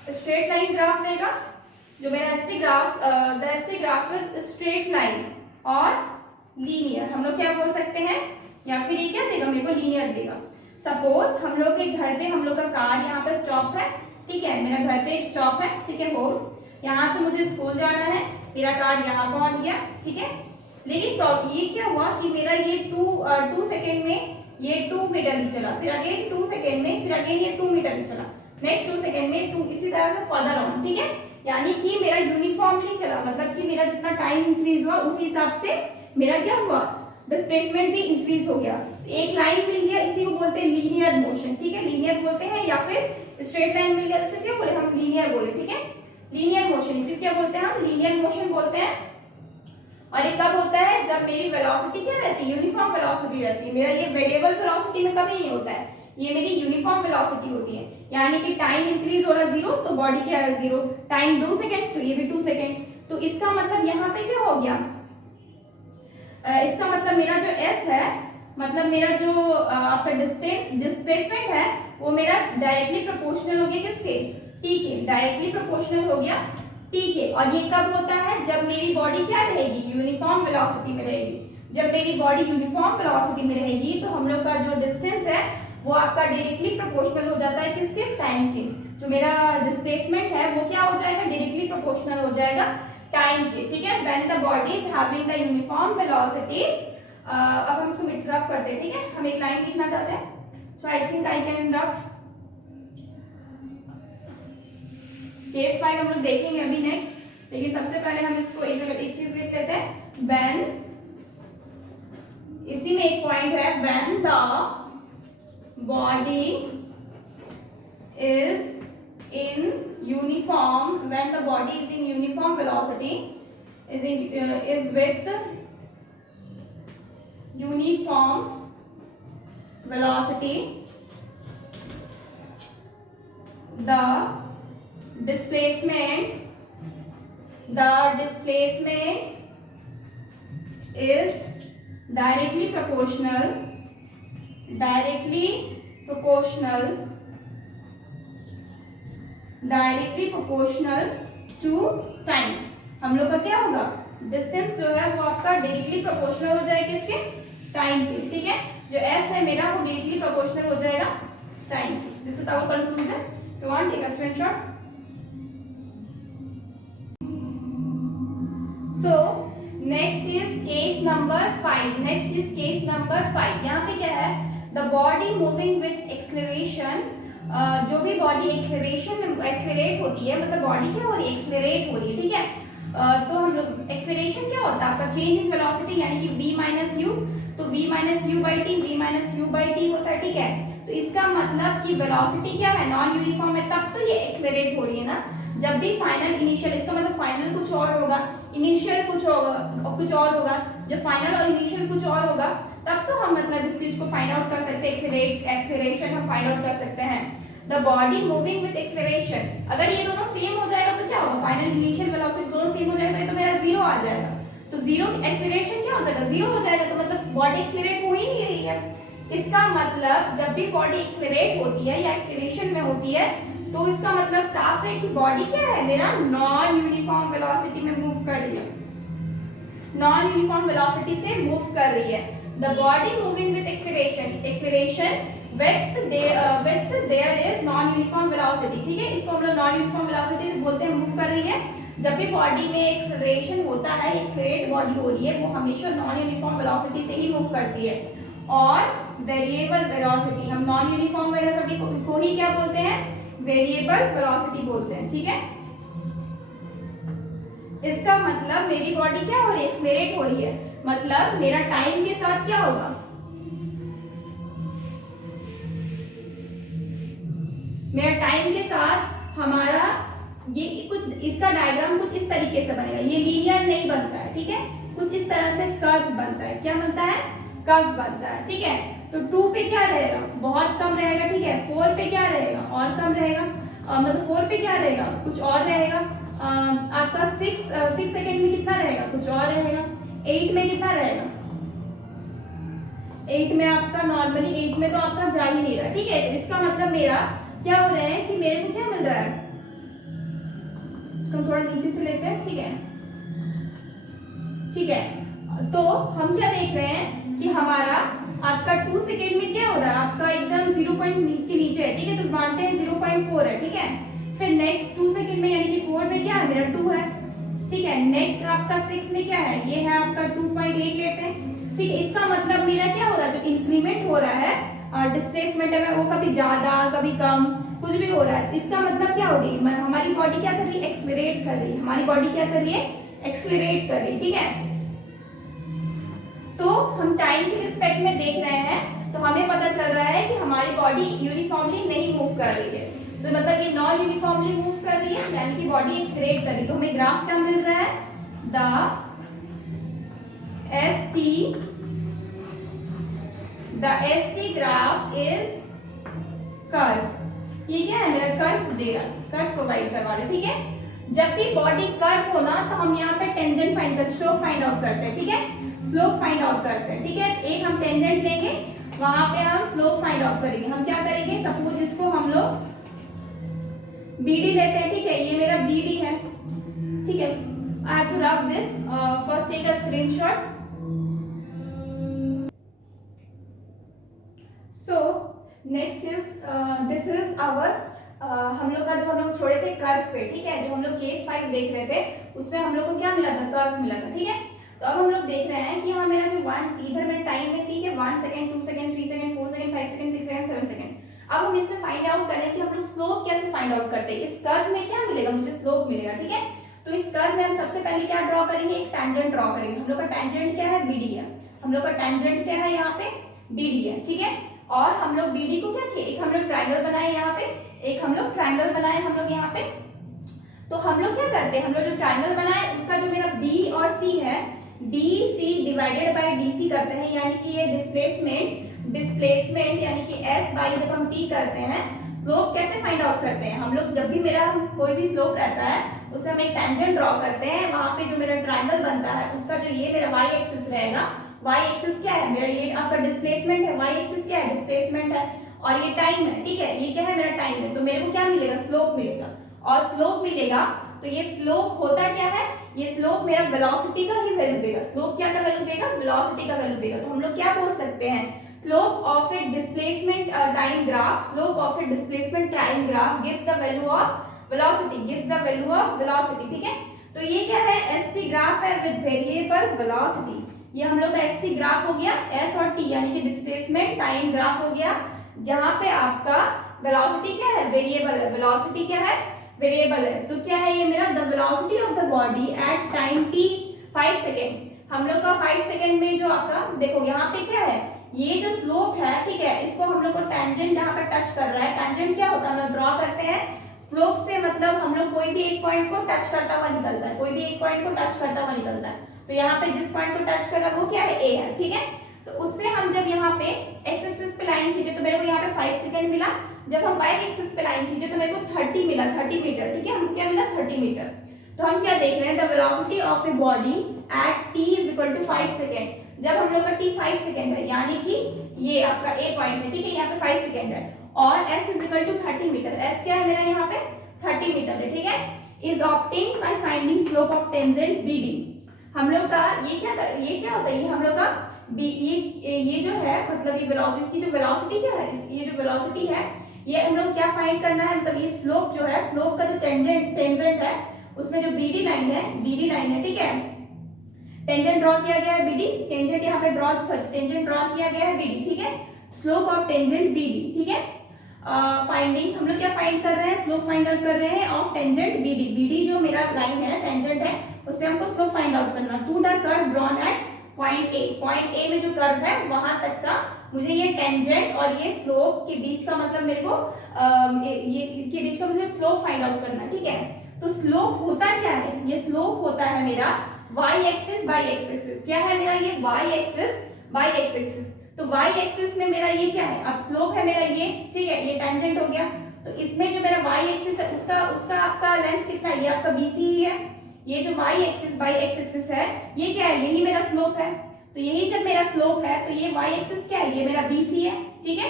स्ट्रेट लाइन ग्राफ देगा। जो मेरा ST graph, the ST graph is straight line और लीनियर, हम लोग क्या बोल सकते हैं, या फिर ये क्या देगा, मेरे को लीनियर देगा। सपोज हम लोग के घर पे हम लोग का कार यहाँ पे स्टॉप है, ठीक है, मेरा घर पे एक स्टॉप है, ठीक है, हो यहाँ से मुझे स्कूल जाना है, मेरा कार यहाँ पहुंच गया, ठीक है। लेकिन ये क्या हुआ कि मेरा ये 2 सेकेंड में ये 2 मीटर ही चला, फिर अगेन 2 सेकेंड में, फिर अगेन ये 2 मीटर ही चला, नेक्स्ट 2 सेकेंड में 2, इसी तरह से फर्दर ऑन, ठीक है। यानी कि मेरा यूनिफॉर्मली चला, मतलब कि मेरा जितना टाइम इंक्रीज हुआ उसी हिसाब से मेरा क्या हुआ, डिस्प्लेसमेंट भी इंक्रीज हो गया। एक लाइन मिल गया, इसी को बोलते हैं लीनियर मोशन, ठीक है, लीनियर बोलते हैं, या फिर स्ट्रेट लाइन मिल गया जैसे क्या बोले हम, लीनियर बोले, ठीक है, लीनियर मोशन, इसी क्या बोलते हैं हम, लीनियर मोशन बोलते हैं। और ये कब होता है, जब मेरी वेलोसिटी क्या रहती है, यूनिफॉर्म वेलोसिटी रहती है। मेरा ये वेरिएबल वेलोसिटी में कभी नहीं होता है, ये मेरी यूनिफॉर्म वेलोसिटी होती है। यानी कि टाइम इंक्रीज हो रहा 0 तो बॉडी क्या है 0, टाइम 2 सेकेंड तो ये भी 2 सेकेंड। तो इसका मतलब यहाँ पे क्या हो गया, इसका मतलब मेरा जो S है, मतलब मेरा जो आपका डिस्प्लेसमेंट है वो मेरा डायरेक्टली प्रोपोर्शनल हो गया किसके, T के, डायरेक्टली प्रोपोर्शनल हो गया T के। और ये कब होता है, जब मेरी बॉडी क्या रहेगी, यूनिफॉर्म वेलोसिटी में रहेगी। जब मेरी बॉडी यूनिफॉर्म वेलोसिटी में रहेगी तो हम लोग का जो डिस्टेंस है वो आपका डायरेक्टली प्रोपोर्शनल हो जाता है किसके, टाइम के। जो मेरा डिस्प्लेसमेंट है वो क्या हो जाएगा, डायरेक्टली प्रोपोर्शनल हो जाएगा टाइम के, ठीक है। When the body is having the uniform velocity, अब हम इसको मिड रफ करते हैं, ठीक है। हम एक लाइन लिखना चाहते हैं, so I think I can rough. Case 5 हम लोग देखेंगे अभी नेक्स्ट, लेकिन सबसे पहले हम इसको एक चीज लिख लेते हैं, व्हेन, इसी में एक पॉइंट है, when the body is in uniform, when the body is in uniform velocity, is with uniform velocity, the displacement is directly proportional to time. हम लोग का क्या होगा, डिस्टेंस जो है वो आपका डायरेक्टली प्रोपोर्शनल हो जाएगा किसके, टाइम के, ठीक है। जो S है मेरा वो डायरेक्टली प्रोपोर्शनल हो जाएगा time. This is our conclusion, you want take a screenshot. So next is case number 5। यहाँ पे क्या है, the body moving with acceleration, जो भी बॉडी एक्सेलरेशन में एक्सेलरेट होती है, मतलब बॉडी क्या हो रही है, एक्सेलरेट हो रही है, ठीक है। तो हम लोग एक्सेलरेशन क्या होता है आपका, चेंज इन वेलोसिटी, यानी कि v माइनस यू, तो v minus you by T, v minus you by T होता है, ठीक है। तो इसका मतलब कि वेलोसिटी क्या है, नॉन यूनिफॉर्म है, तब तो ये एक्सेलरेट हो रही है ना। जब भी फाइनल इनिशियल, इसका मतलब फाइनल कुछ और होगा, इनिशियल कुछ और होगा। जब फाइनल और इनिशियल कुछ और होगा तब तो हम मतलब इस चीज को फाइंड आउट कर सकते हैं। एक्सेलरेशन हम फाइंड आउट कर सकते हैं। The body moving with acceleration, अगर ये दोनों सेम हो जाएगा तो क्या होगा, फाइनल इनिशियल वेलोसिटी दोनों सेम हो जाएगा तो ये तो मेरा जीरो आ जाएगा। तो जीरो एक्सेलरेशन क्या हो जाएगा, जीरो हो जाएगा। तो मतलब बॉडी एक्सेलरेट हो ही नहीं रही है। इसका मतलब जब भी बॉडी एक्सेलरेट होती है या एक्सेलरेशन में होती है तो इसका मतलब साफ है कि बॉडी क्या है, मेरा नॉन यूनिफॉर्म वेलोसिटी में मूव कर रही है, नॉन यूनिफॉर्म वेलोसिटी से मूव कर रही है। The body moving with acceleration with there is non uniform velocity, ठीक है, इसको हम लोग नॉन यूनिफॉर्म वेलोसिटी बोलते हैं, मूव कर रही है। जब भी बॉडी में एक्सेलरेशन होता है, एक्सेलरेट बॉडी हो रही है, वो हमेशा नॉन यूनिफॉर्म वेलोसिटी से ही मूव करती है। और वेरिएबल वेलोसिटी, हम नॉन यूनिफॉर्म वेलोसिटी को ही क्या बोलते हैं, वेरिएबल वेलोसिटी बोलते हैं, ठीक है। इसका मतलब मेरी बॉडी क्या हो रही है, एक्सेलरेट हो रही है, मतलब मेरा टाइम के साथ क्या होगा, मेरा टाइम के साथ हमारा ये कुछ इसका डायग्राम कुछ इस तरीके से बनेगा। ये लीनियर नहीं बनता है, ठीक है, कुछ इस तरह से कर्व बनता है। क्या बनता है, कर्व बनता है, ठीक है। तो 2 पे क्या रहेगा, बहुत कम रहेगा, ठीक है। 4 पे क्या रहेगा, और कम रहेगा, मतलब 4 पे क्या रहेगा, कुछ और रहेगा। आपका 6 सेकेंड में कितना रहेगा, कुछ और रहेगा। 8 में कितना रहेगा, 8 में आपका नॉर्मली 8 में तो आपका जा ही नहीं रहा, ठीक है। तो इसका मतलब मेरा क्या हो रहा है कि मेरे को क्या मिल रहा है, इसको थोड़ा नीचे से लेते हैं, ठीक है, ठीक है। तो हम क्या देख रहे हैं कि हमारा आपका 2 सेकेंड में क्या हो रहा है, आपका एकदम 0 पॉइंट के नीचे है, ठीक है, तो मानते हैं 0.4 है, ठीक है। फिर नेक्स्ट 2 सेकेंड में यानी कि 4 में क्या है, मेरा 2 है, ठीक है। नेक्स्ट आपका 6 में क्या है, ये है आपका 2.8 लेते हैं, ठीक है। इसका मतलब मेरा क्या हो रहा है, जो इंक्रीमेंट हो रहा है डिस्प्लेसमेंट में, वो कभी ज्यादा कभी कम कुछ भी हो रहा है। इसका मतलब क्या हो रही है, हमारी बॉडी क्या कर रही है, एक्सेलरेट कर रही है, हमारी बॉडी क्या कर रही है, एक्सेलरेट कर रही है, ठीक है। तो हम टाइम के रिस्पेक्ट में देख रहे हैं तो हमें पता चल रहा है कि हमारी बॉडी यूनिफॉर्मली नहीं मूव कर रही है। तो मतलब ये नॉन यूनिफॉर्मली मूव कर रही है, यानी कि बॉडी एक्सेलरेट कर रही है। तो हमें ग्राफ क्या मिल रहा है, the ST graph is curve. ये क्या है, मेरा कर्व दे रहा, कर्व प्रोवाइड करवा रहा है, ठीक है। जब भी बॉडी कर्व हो ना तो हम यहाँ पे टेंजेंट फाइंड कर, स्लोप फाइंड आउट करते हैं, ठीक है, स्लोप फाइंड आउट करते हैं, ठीक है। एक हम टेंजेंट लेंगे, वहां पे हम स्लोप फाइंड आउट करेंगे। हम क्या करेंगे, सपोज इसको हम लोग BD लेते हैं, ठीक है, ये मेरा BD है, ठीक है। I have to rub this, first take a screenshot. So next is this is our हम लोग का जो हम लोग छोड़े थे कर्व पे, ठीक है, जो हम लोग केस 5 देख रहे थे उसमें हम लोग को क्या मिला था, कर्व मिला था, ठीक है। तो अब हम लोग देख रहे हैं कि यहाँ मेरा जो इधर मेरा टाइम है, ठीक है, 1 second 2 second 3 second 4 second 5 second 6 second 7 second. अब हम इसमें फाइंड आउट करें कि हम लोग स्लोप कैसे फाइंड आउट करते हैं। इस कर्व में क्या मिलेगा, मुझे स्लोप मिलेगा, ठीक है। तो इस कर्व में हम सबसे पहले क्या ड्रॉ करेंगे, एक टेंजेंट ड्रॉ करेंगे। हम लोग का टेंजेंट क्या है, BD है, हम लोग का टेंजेंट क्या है, यहाँ पे BD है, ठीक है। और हम लोग BD को क्या किए, एक हम लोग ट्रायंगल बनाए यहाँ पे, एक हम लोग ट्रायंगल बनाए हम लोग यहाँ पे। तो हम लोग क्या करते हैं, हम लोग जो ट्रायंगल बनाए उसका जो मेरा B और C है, DC डिवाइडेड बाय DC करते हैं, यानी कि ये डिस्प्लेसमेंट यानी कि S बाई जब हम T करते हैं। स्लोप कैसे फाइंड आउट करते हैं, हम लोग जब भी मेरा कोई भी स्लोप रहता है उससे हम एक टेंजेंट ड्रॉ करते हैं, वहां पे जो मेरा ट्रायंगल बनता है उसका जो ये मेरा y एक्सिस रहेगा, y एक्सिस क्या है मेरा, ये आपका डिस्प्लेसमेंट है, y एक्सिस क्या है, डिस्प्लेसमेंट है, और ये टाइम है, ठीक है, ये क्या है मेरा टाइम है। तो मेरे को क्या मिलेगा, स्लोप मिलेगा। और स्लोप मिलेगा तो ये स्लोप होता क्या है, ये स्लोप मेरा वेलोसिटी का ही वैल्यू देगा। स्लोप क्या का वैल्यू देगा, वेलोसिटी का वैल्यू देगा। तो हम लोग क्या बोल सकते हैं, slope of A displacement time graph, slope of A displacement time graph gives the value of velocity, gives the value of velocity, ठीक है। तो ये क्या है, ST ग्राफ है विद वेरिएबल वेलोसिटी। ये हम लोग का ST ग्राफ हो गया, S और T यानी कि डिस्प्लेसमेंट टाइम ग्राफ हो गया, जहां पे आपका वेलोसिटी क्या है, वेरिएबल है, वेलोसिटी क्या है, वेरिएबल है। तो क्या है ये मेरा, the velocity of the body at time T 5 second. हम लोग का 5 सेकेंड में जो आपका देखो यहाँ पे क्या है, ये जो स्लोप है, ठीक है, इसको हम लोग को टेंजेंट यहाँ पर टच कर रहा है। टेंजेंट क्या होता है, हम लोग ड्रॉ करते हैं स्लोप से मतलब हम लोग कोई भी एक पॉइंट को टच करता हुआ निकलता है, कोई भी एक पॉइंट को टच करता हुआ निकलता है। तो यहाँ पे जिस पॉइंट को टच कर रहा है वो क्या है, ए है, ठीक है। तो उससे हम जब यहाँ पे एक्स एक्सिस पे लाइन खींचे तो मेरे को यहाँ पे 5 सेकंड मिला, जब हम वाई एक्सिस पे लाइन खींचे तो मेरे को 30 मिला, 30 मीटर, ठीक है। हमको क्या मिला, 30 मीटर। तो हम क्या देख रहे हैं, the velocity of a body at t is equal to 5 second. जब हम लोग का t 5 सेकंड है, यानी कि ये आपका a पॉइंट है, ठीक है, यहाँ पे 5 सेकंड है, और s is equal to 30 metre. s क्या है मेरा यहाँ पे 30 मीटर है, ठीक है। Is obtained by finding slope of tangent BD। हम लोग का ये क्या होता है, ये हम लोग का ये जो है मतलब ये इसकी जो वेलोसिटी क्या है, ये जो वेलोसिटी है ये हम लोग क्या फाइंड करना है, मतलब ये स्लोप जो है, स्लोप का जो टेंजेंट है उसमें जो BD लाइन है, ठीक है। टेंजेंट ड्रॉ किया गया है BD, टेंजेंट यहाँ पे टेंजेंट ड्रॉ किया गया है BD, ठीक है। स्लोप ऑफ टेंजेंट BD, ठीक है। फाइंडिंग हम लोग क्या फाइंड कर रहे हैं, स्लोप फाइंड आउट कर रहे हैं ऑफ टेंजेंट BD जो मेरा लाइन है, टेंजेंट है, उसमें हमको स्लोप फाइंड आउट करना। To the curve drawn at point A में जो कर्व है वहां तक का मुझे ये टेंजेंट और ये स्लोप के बीच का मतलब मेरे को ये के बीच का मुझे स्लोप फाइंड आउट करना, ठीक है। तो स्लोप होता क्या है, ये स्लोप होता है मेरा y axis by x axis. क्या है मेरा ये y axis by x axis. तो y एक्सिस में मेरा ये क्या है, अब स्लोप है मेरा ये, ठीक है, ये टेंजेंट हो गया। तो इसमें जो मेरा y एक्सिस है उसका आपका लेंथ कितना है, ये आपका BC ही है। ये जो y axis by x axis है ये क्या है, यही मेरा स्लोप है। तो यही जब मेरा स्लोप है तो ये y एक्सिस क्या है, ये मेरा BC है, ठीक है।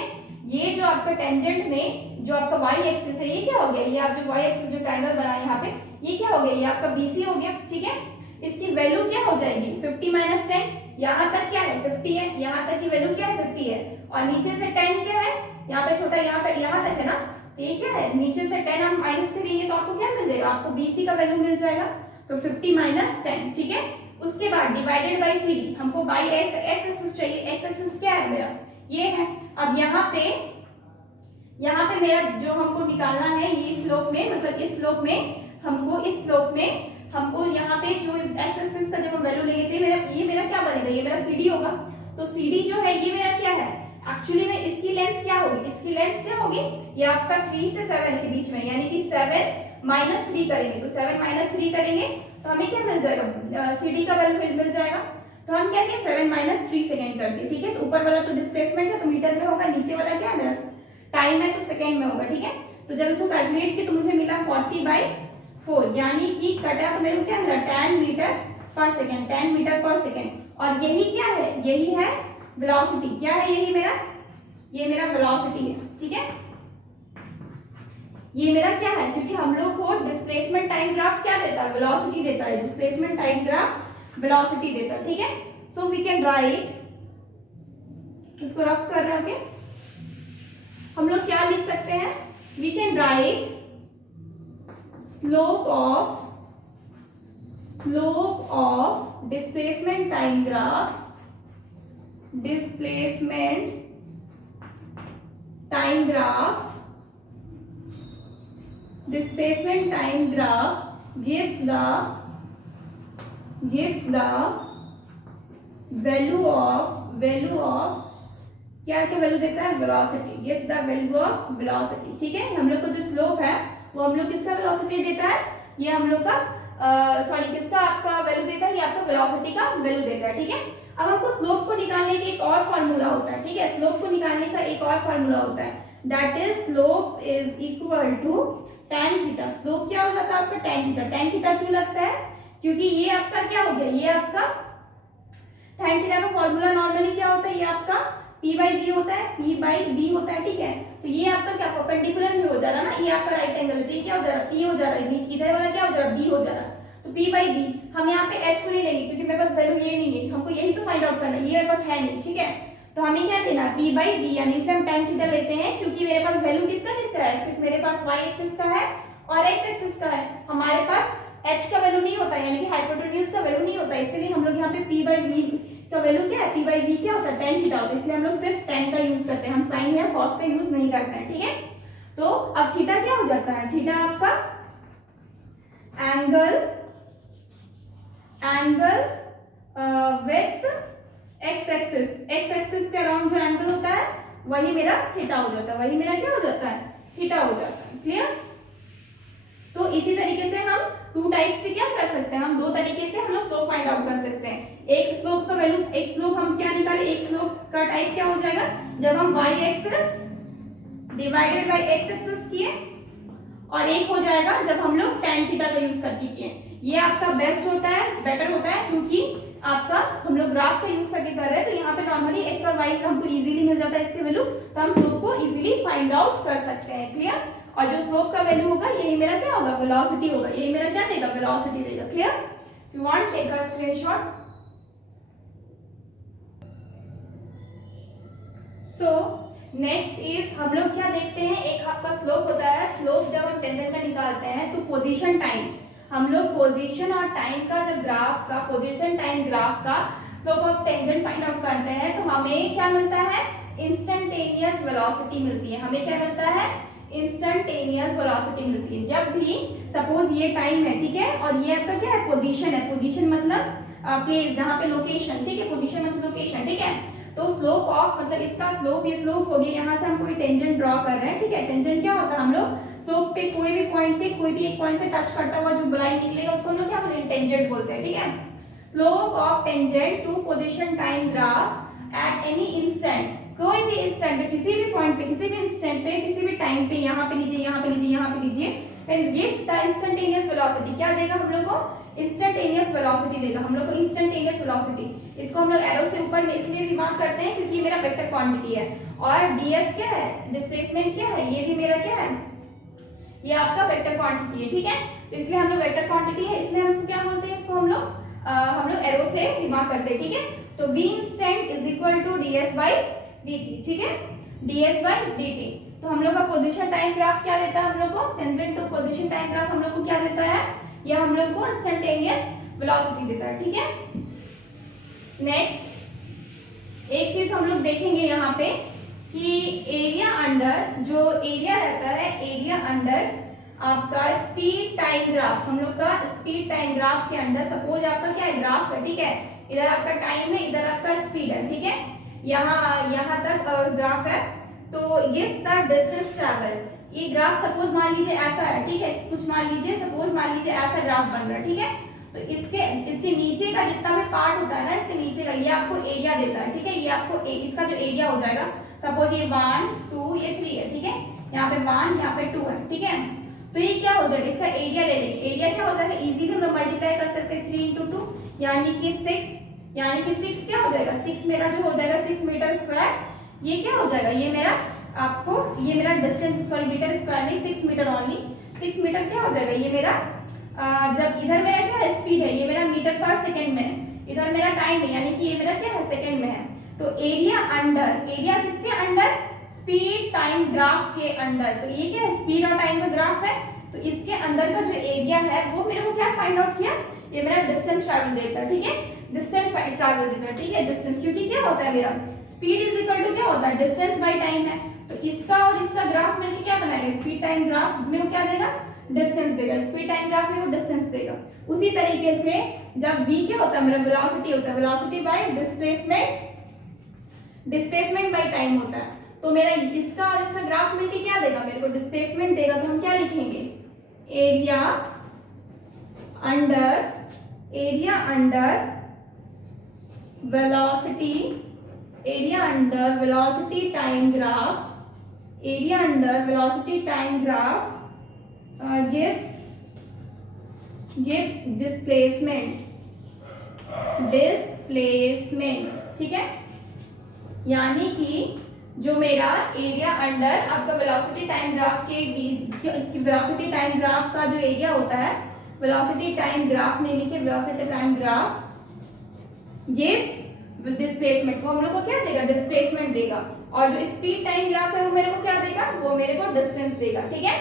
ये जो आपका टेंजेंट में जो आपका y एक्सिस है ये क्या हो गया, ये आप जो y एक्सिस जो ट्रायंगल बना है यहाँ पे ये क्या हो गया, ये आपका BC हो गया, ठीक है। इसकी वैल्यू क्या हो जाएगी 50 माइनस 10, यहाँ तक क्या है 50 है, यहाँ तक की वैल्यू क्या है 50 है, और नीचे से 10 क्या है, यहाँ पे छोटा यहाँ तक है ना, तो ये क्या है, नीचे से 10 हम माइनस करेंगे तो आपको क्या मिल जाएगा, आपको BC का वैल्यू मिल जाएगा। तो 50 माइनस 10, ठीक है। उसके बाद डिवाइडेड बाय CD, हमको बाय x एक्सिस चाहिए, x एक्सिस क्या है मेरा ये है। अब यहाँ पे मेरा जो हमको निकालना है ये स्लोप में, मतलब इस स्लोप में हमको यहाँ पे जो x एक्सिस का जब हम वैल्यू लेंगे तो ये मेरा क्या बनेगा, ये मेरा CD होगा। तो CD जो है ये मेरा क्या है, एक्चुअली में इसकी लेंथ क्या होगी, ये आपका 3 से 7 के बीच में, यानी कि 7 माइनस 3 करेंगे, तो 7 माइनस 3 करेंगे तो हमें क्या मिल जाएगा, CD का वैल्यू मिल जाएगा। तो हम क्या किए 7 माइनस 3 सेकेंड करते, ठीक है। तो ऊपर वाला तो डिस्प्लेसमेंट है तो मीटर में होगा, नीचे वाला क्या है मेरा टाइम है तो सेकेंड में होगा, ठीक है। तो जब इसको कैलकुलेट किया तो मुझे मिला 40/4, यानी कि कटा तो मेरे को क्या मिला 10 मीटर पर सेकेंड, 10 मीटर पर सेकेंड। और यही क्या है, यही है वेलोसिटी, क्या है ये मेरा वेलोसिटी है, ठीक है। ये मेरा क्या है, क्योंकि हम लोग को डिस्प्लेसमेंट टाइम ग्राफ क्या देता है, वेलोसिटी देता है, डिस्प्लेसमेंट टाइम ग्राफ वेलोसिटी देता है, ठीक है। सो वी कैन राइट, इसको रफ कर रहे हैं, हम लोग क्या लिख सकते हैं, we can write slope of displacement time graph gives the value of क्या वैल्यू देता है, velocity, gives the value of velocity, ठीक है। हम लोग को जो स्लोप है वो हम लोग किसका वेलोसिटी देता है, ये हम लोग का किसका आपका वैल्यू देता है, ये आपका वेलोसिटी का वैल्यू देता है, ठीक है। अब हमको स्लोप को निकालने का एक और फार्मूला होता है, ठीक है। स्लोप को निकालने का एक और फार्मूला होता है, that is slope is equal to tan theta. Slope क्या हो जाता है आपका tan थीटा। tan थीटा क्यों लगता है, क्योंकि ये आपका क्या हो गया, ये आपका tan थीटा का फार्मूला नॉर्मली क्या होता है, ये आपका P/B होता है, P/B होता है, ठीक है। तो ये आपका क्या परपेंडिकुलर में हो जा रहा है ना, ये आपका राइट एंगल है, तो ये क्या हो जा रहा है, P हो जा रहा है, नीचे इधर वाला क्या हो जा रहा है, B हो जा रहा है। तो P/B हम यहाँ पे H को नहीं लेंगे क्योंकि मेरे पास वैल्यू ये नहीं है, हमको यही तो फाइंड आउट करना है, ये मेरे पास है नहीं, ठीक है। तो हमें क्या लेना है, P/B, यानी इसलिए हम tan थीटा लेते हैं क्योंकि मेरे पास वैल्यू किसका है, सिर्फ मेरे पास y एक्सिस का है और x एक्सिस का है, हमारे पास h का वैल्यू नहीं होता है, यानी कि हाइपोटेन्यूज का वैल्यू नहीं होता है, इसलिए हम लोग यहाँ पे P/B का वैल्यू क्या है, P/B क्या होता है tan थीटा होता है, इसलिए हम लोग सिर्फ tan का यूज करते हैं, हम sin या cos का यूज नहीं करते हैं, ठीक है। तो अब थीटा क्या हो जाता है, थीटा आपका एंगल विथ x एक्सिस के अराउंड जो एंगल होता है वही मेरा थीटा हो जाता है, वही मेरा क्या हो जाता है, थीटा हो जाता है, क्लियर। टू टाइप से क्या कर सकते हैं हम, दो तरीके से हम लोग स्लोप फाइंड आउट कर सकते हैं। एक स्लोप का वैल्यू, एक स्लोप हम क्या निकाले, एक स्लोप का टाइप क्या हो जाएगा जब हम y axis divided by x axis किए, और एक हो जाएगा जब हम लोग tan थीटा का यूज करके किए। ये आपका बेस्ट होता है, बेटर होता है, क्योंकि आपका हम लोग ग्राफ का यूज करके कर रहे हैं, तो यहाँ पे नॉर्मली x और y हमको इजीली मिल जाता है इसके वैल्यू, तो हम स्लोप को इजीली फाइंड आउट कर सकते हैं। क्लियर? और जो स्लोप का वैल्यू होगा यही मेरा क्या होगा, वेलोसिटी होगा, यही मेरा क्या देगा, वेलोसिटी देगा। Clear? If you want take a screenshot. So next is हम लोग क्या देखते हैं, एक आपका स्लोप होता है, स्लोप जब हम टेंजेंट का निकालते हैं तो पोजीशन टाइम, हम लोग पोजीशन और टाइम का जब ग्राफ का, पोजीशन टाइम ग्राफ का slope of tangent find out करते हैं तो हमें क्या मिलता है, इंस्टेंटेनियस वेलोसिटी मिलती है। हमें क्या मिलता है, इंस्टेंटेनियस वेलोसिटी मिलती है। जब भी सपोज ये टाइम है, ठीक है, और ये आपका क्या है, पोजीशन है, पोजीशन मतलब प्लेस, जहाँ पे लोकेशन, ठीक है, पोजीशन मतलब लोकेशन, ठीक है। तो स्लोप ऑफ मतलब इसका स्लोप, ये स्लोप हो गया, यहाँ से हम कोई टेंजेंट ड्रॉ कर रहे हैं, ठीक है। टेंजेंट क्या होता है, हम लोग स्लोप पे कोई भी पॉइंट पे कोई भी एक पॉइंट से टच करता हुआ जो लाइन निकलेगा उसको हम लोग क्या बोलते हैं, टेंजेंट बोलते हैं, ठीक है। Slope of tangent to position time graph at any instant, कोई भी इंस्टेंट पे, किसी भी पॉइंट पे, किसी भी इंस्टेंट पे, किसी भी टाइम पे, यहाँ पे लीजिए, यहाँ पे लीजिए, यहाँ पे लीजिए, and gives the instantaneous velocity. क्या देगा हम लोग को, इंस्टेंटेनियस वेलोसिटी देगा हम लोग को, इंस्टेंटेनियस वेलोसिटी। इसको हम लोग एरो से ऊपर में इसलिए रिमार्क करते हैं क्योंकि ये मेरा वेक्टर क्वांटिटी है, और ds क्या है, डिस्प्लेसमेंट क्या है, ये भी मेरा क्या है, ये आपका वेक्टर क्वांटिटी है, ठीक है। तो इसलिए हम लोग वेक्टर क्वांटिटी है, इसलिए हम इसको क्या बोलते हैं, इसको हम लोग एरो से रिमार्क करते हैं, ठीक है। तो v instant is equal to ds by dt, ठीक है, ds बाय dt। तो हम लोग का पोजीशन टाइम ग्राफ क्या देता है, हम लोग को tangent to position time graph हम लोग को क्या देता है, या हम लोग को इंस्टेंटेनियस वेलोसिटी देता है, ठीक है। नेक्स्ट एक चीज हम लोग देखेंगे यहाँ पे कि एरिया अंडर, जो एरिया रहता है, एरिया अंडर आपका स्पीड टाइम ग्राफ, हम लोग का स्पीड टाइम ग्राफ के अंदर सपोज आपका क्या है, ग्राफ है, ठीक है, इधर आपका टाइम है, इधर आपका स्पीड है, ठीक है, यहाँ तक ग्राफ है। तो गिव्स द डिस्टेंस ट्रैवल, ये ग्राफ सपोज मान लीजिए ऐसा है, ठीक है, कुछ मान लीजिए, सपोज मान लीजिए ऐसा ग्राफ बन रहा है, ठीक है। तो इसके नीचे का जितना भी पार्ट होता है ना, इसके नीचे का, ये आपको एरिया देता है, ठीक है, ये आपको इसका जो एरिया हो जाएगा, सपोज ये 1 2 ये 3 है, ठीक है, यहाँ पे 1 यहाँ पे 2 है, ठीक है। तो ये क्या हो जाएगा, इसका एरिया ले लेंगे, एरिया क्या हो जाएगा, इजीली हम लोग मल्टीप्लाई कर सकते हैं, 3 × 2 यानी कि 6, यानी कि 6 क्या हो जाएगा, 6 मेरा जो हो जाएगा 6 मीटर स्क्वायर, ये क्या हो जाएगा, ये मेरा आपको, ये मेरा डिस्टेंस, सॉरी मीटर स्क्वायर नहीं, 6 मीटर ओनली, 6 मीटर क्या हो जाएगा, ये मेरा जब इधर मेरा क्या है, स्पीड है, ये मेरा मीटर पर सेकेंड में है, इधर मेरा टाइम है, यानी कि ये मेरा क्या है, सेकेंड में है। तो एरिया अंडर, एरिया किसके अंडर, स्पीड टाइम ग्राफ के अंदर। तो ये क्या है, स्पीड और टाइम का ग्राफ है, तो इसके अंदर का जो एरिया है वो मेरे को क्या फाइंड आउट किया, ये मेरा डिस्टेंस ट्रैवल देता है, ठीक है, डिस्टेंस ट्रैवल देता है, ठीक है, डिस्टेंस, क्योंकि क्या होता है मेरा स्पीड इज इक्वल टू क्या होता है, डिस्टेंस बाय टाइम है। तो इसका और इसका ग्राफ मिलकर क्या बनाएगा, स्पीड टाइम ग्राफ में वो क्या देगा, डिस्टेंस देगा, स्पीड टाइम ग्राफ में वो डिस्टेंस देगा। उसी तरीके से जब v क्या होता है मेरा, वेलोसिटी होता है, velocity bye displacement, displacement by time होता है। तो मेरा इसका और इसका ग्राफ मिलके क्या देगा, मेरे को डिस्प्लेसमेंट देगा, तो हम क्या लिखेंगे, area under velocity, area under velocity time graph, area under velocity time graph gives displacement, ठीक है। यानी कि जो मेरा एरिया अंडर आपका वेलोसिटी टाइम ग्राफ के, वेलोसिटी टाइम ग्राफ का जो एरिया होता है, वेलोसिटी टाइम ग्राफ में लिखे, velocity time graph gives displacement, वो हम लोग को क्या देगा, डिस्प्लेसमेंट देगा, और जो स्पीड टाइम ग्राफ है वो मेरे को क्या देगा, वो मेरे को डिस्टेंस देगा, ठीक है।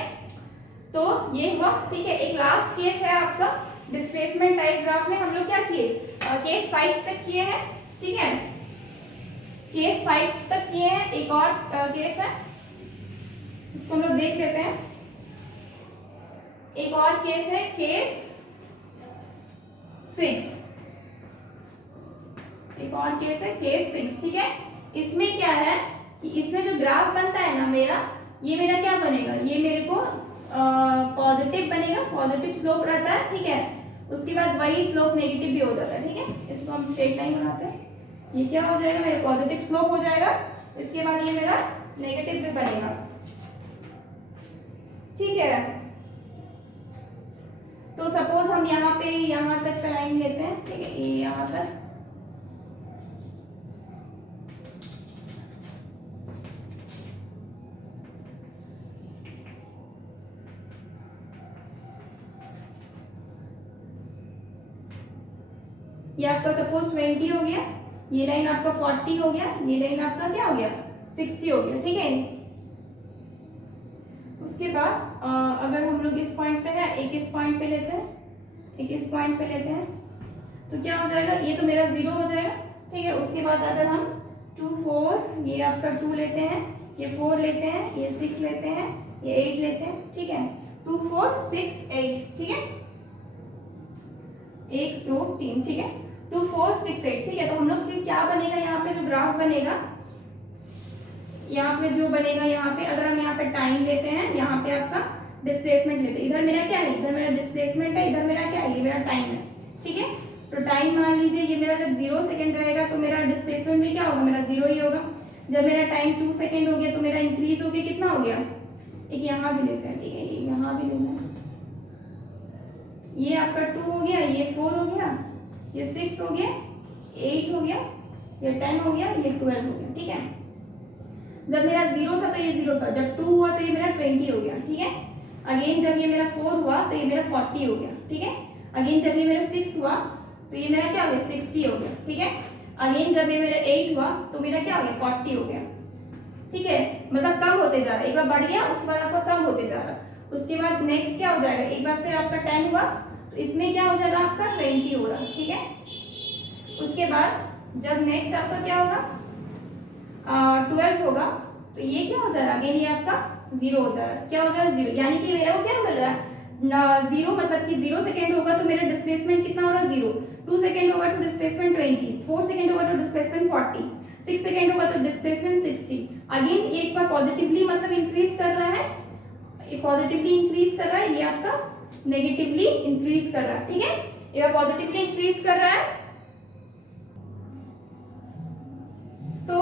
तो ये हुआ, ठीक है। एक लास्ट केस है आपका डिस्प्लेसमेंट टाइप ग्राफ में, हम लोग क्या किए, केस 5 तक किए हैं, ठीक है, केस 5 तक किए हैं। एक और केस है, इसको हम लोग देख लेते हैं। एक और केस है, केस 6, एक और केस है, केस 6, ठीक है। इसमें क्या है कि इसमें जो ग्राफ बनता है ना मेरा, ये मेरा क्या बनेगा, ये मेरे को पॉजिटिव बनेगा, पॉजिटिव स्लोप रहता है, ठीक है। उसके बाद वही स्लोप नेगेटिव भी हो जाता है, ठीक है। इसको हम स्ट्रेट लाइन बनाते हैं, ये क्या हो जाएगा, मेरा पॉजिटिव स्लोप हो जाएगा। इसके बाद ये मेरा नेगेटिव भी बनेगा, ठीक है। तो सपोज हम यहाँ पे यहाँ तक का लाइन लेते हैं, ठीक है, ये यहाँ तक, ये आपका सपोज 20 हो गया, ये लाइन आपका 40 हो गया, ये लाइन आपका क्या हो गया 60 हो गया, ठीक है। उसके बाद अगर हम लोग इस पॉइंट पे है, एक इस पॉइंट पे लेते हैं, एक इस पॉइंट पे लेते हैं, तो क्या हो जाएगा, ये तो मेरा 0 हो जाएगा, ठीक है। उसके बाद अगर हम 2 4, ये आपका 2 लेते हैं, ये 4 लेते हैं, ये 6 लेते हैं, ये 8 लेते हैं, ठीक है। 2 4 6 8, ठीक है, 1 2 3, ठीक है, 2 4 6 8, ठीक है। तो हम लोग फिर क्या बनेगा, यहाँ पे जो ग्राफ बनेगा, यहाँ पे जो बनेगा, यहाँ पे अगर हम यहाँ पे टाइम लेते हैं, यहाँ पे आपका डिस्प्लेसमेंट लेते हैं, इधर मेरा क्या है, इधर मेरा डिस्प्लेसमेंट है, इधर मेरा क्या है, ये मेरा टाइम है, ठीक है। तो टाइम मान लीजिए ये मेरा जब 0 सेकेंड रहेगा तो मेरा डिस्प्लेसमेंट भी क्या होगा, मेरा 0 ही होगा। जब मेरा टाइम 2 सेकेंड हो गया तो मेरा इंक्रीज हो गया, कितना हो गया, एक यहाँ भी लेते हैं, ठीक है, ये यहाँ भी लेना है, ये आपका 2 हो गया, ये 4 हो गया, ये 6 हो गया, 8 हो गया, ये 10 हो गया, ये 12 हो गया, ठीक है। जब मेरा 0 था तो ये 0 था, जब 2 हुआ तो ये मेरा 20 हो गया, ठीक है। अगेन जब ये मेरा 4 हुआ तो ये मेरा 40 हो गया, ठीक है। अगेन जब ये मेरा 6 हुआ तो ये मेरा क्या हो गया 60 हो गया, ठीक है। अगेन जब ये मेरा 8 हुआ तो मेरा क्या हो गया 40 हो गया, ठीक है। मतलब कम होते जा रहा है, एक बार बढ़ गया उसके बाद आपका कम होते जा रहा है। उसके बाद नेक्स्ट क्या हो जाएगा, एक बार फिर आपका 10 हुआ तो इसमें क्या हो जाएगा आपका 20 हो रहा है, ठीक है। उसके बाद जब नेक्स्ट आपका क्या होगा 12 होगा तो ये क्या हो जाएगा, अगेन ये आपका 0 हो जाएगा, क्या हो जाएगा 0, यानी कि मेरा को क्या मिल रहा है ना 0, मतलब कि 0 सेकेंड होगा तो मेरा डिस्प्लेसमेंट कितना हो रहा है 0, 2 सेकेंड होगा तो डिस्प्लेसमेंट 20, 4 सेकेंड होगा तो डिस्प्लेसमेंट 40, 6 सेकेंड होगा तो डिस्प्लेसमेंट 60। अगेन एक बार पॉजिटिवली मतलब इंक्रीज कर रहा है, ये पॉजिटिवली इंक्रीज कर रहा है, ये आपका नेगेटिवली इंक्रीज कर रहा है, ठीक है। ये बार पॉजिटिवली इंक्रीज कर रहा है, तो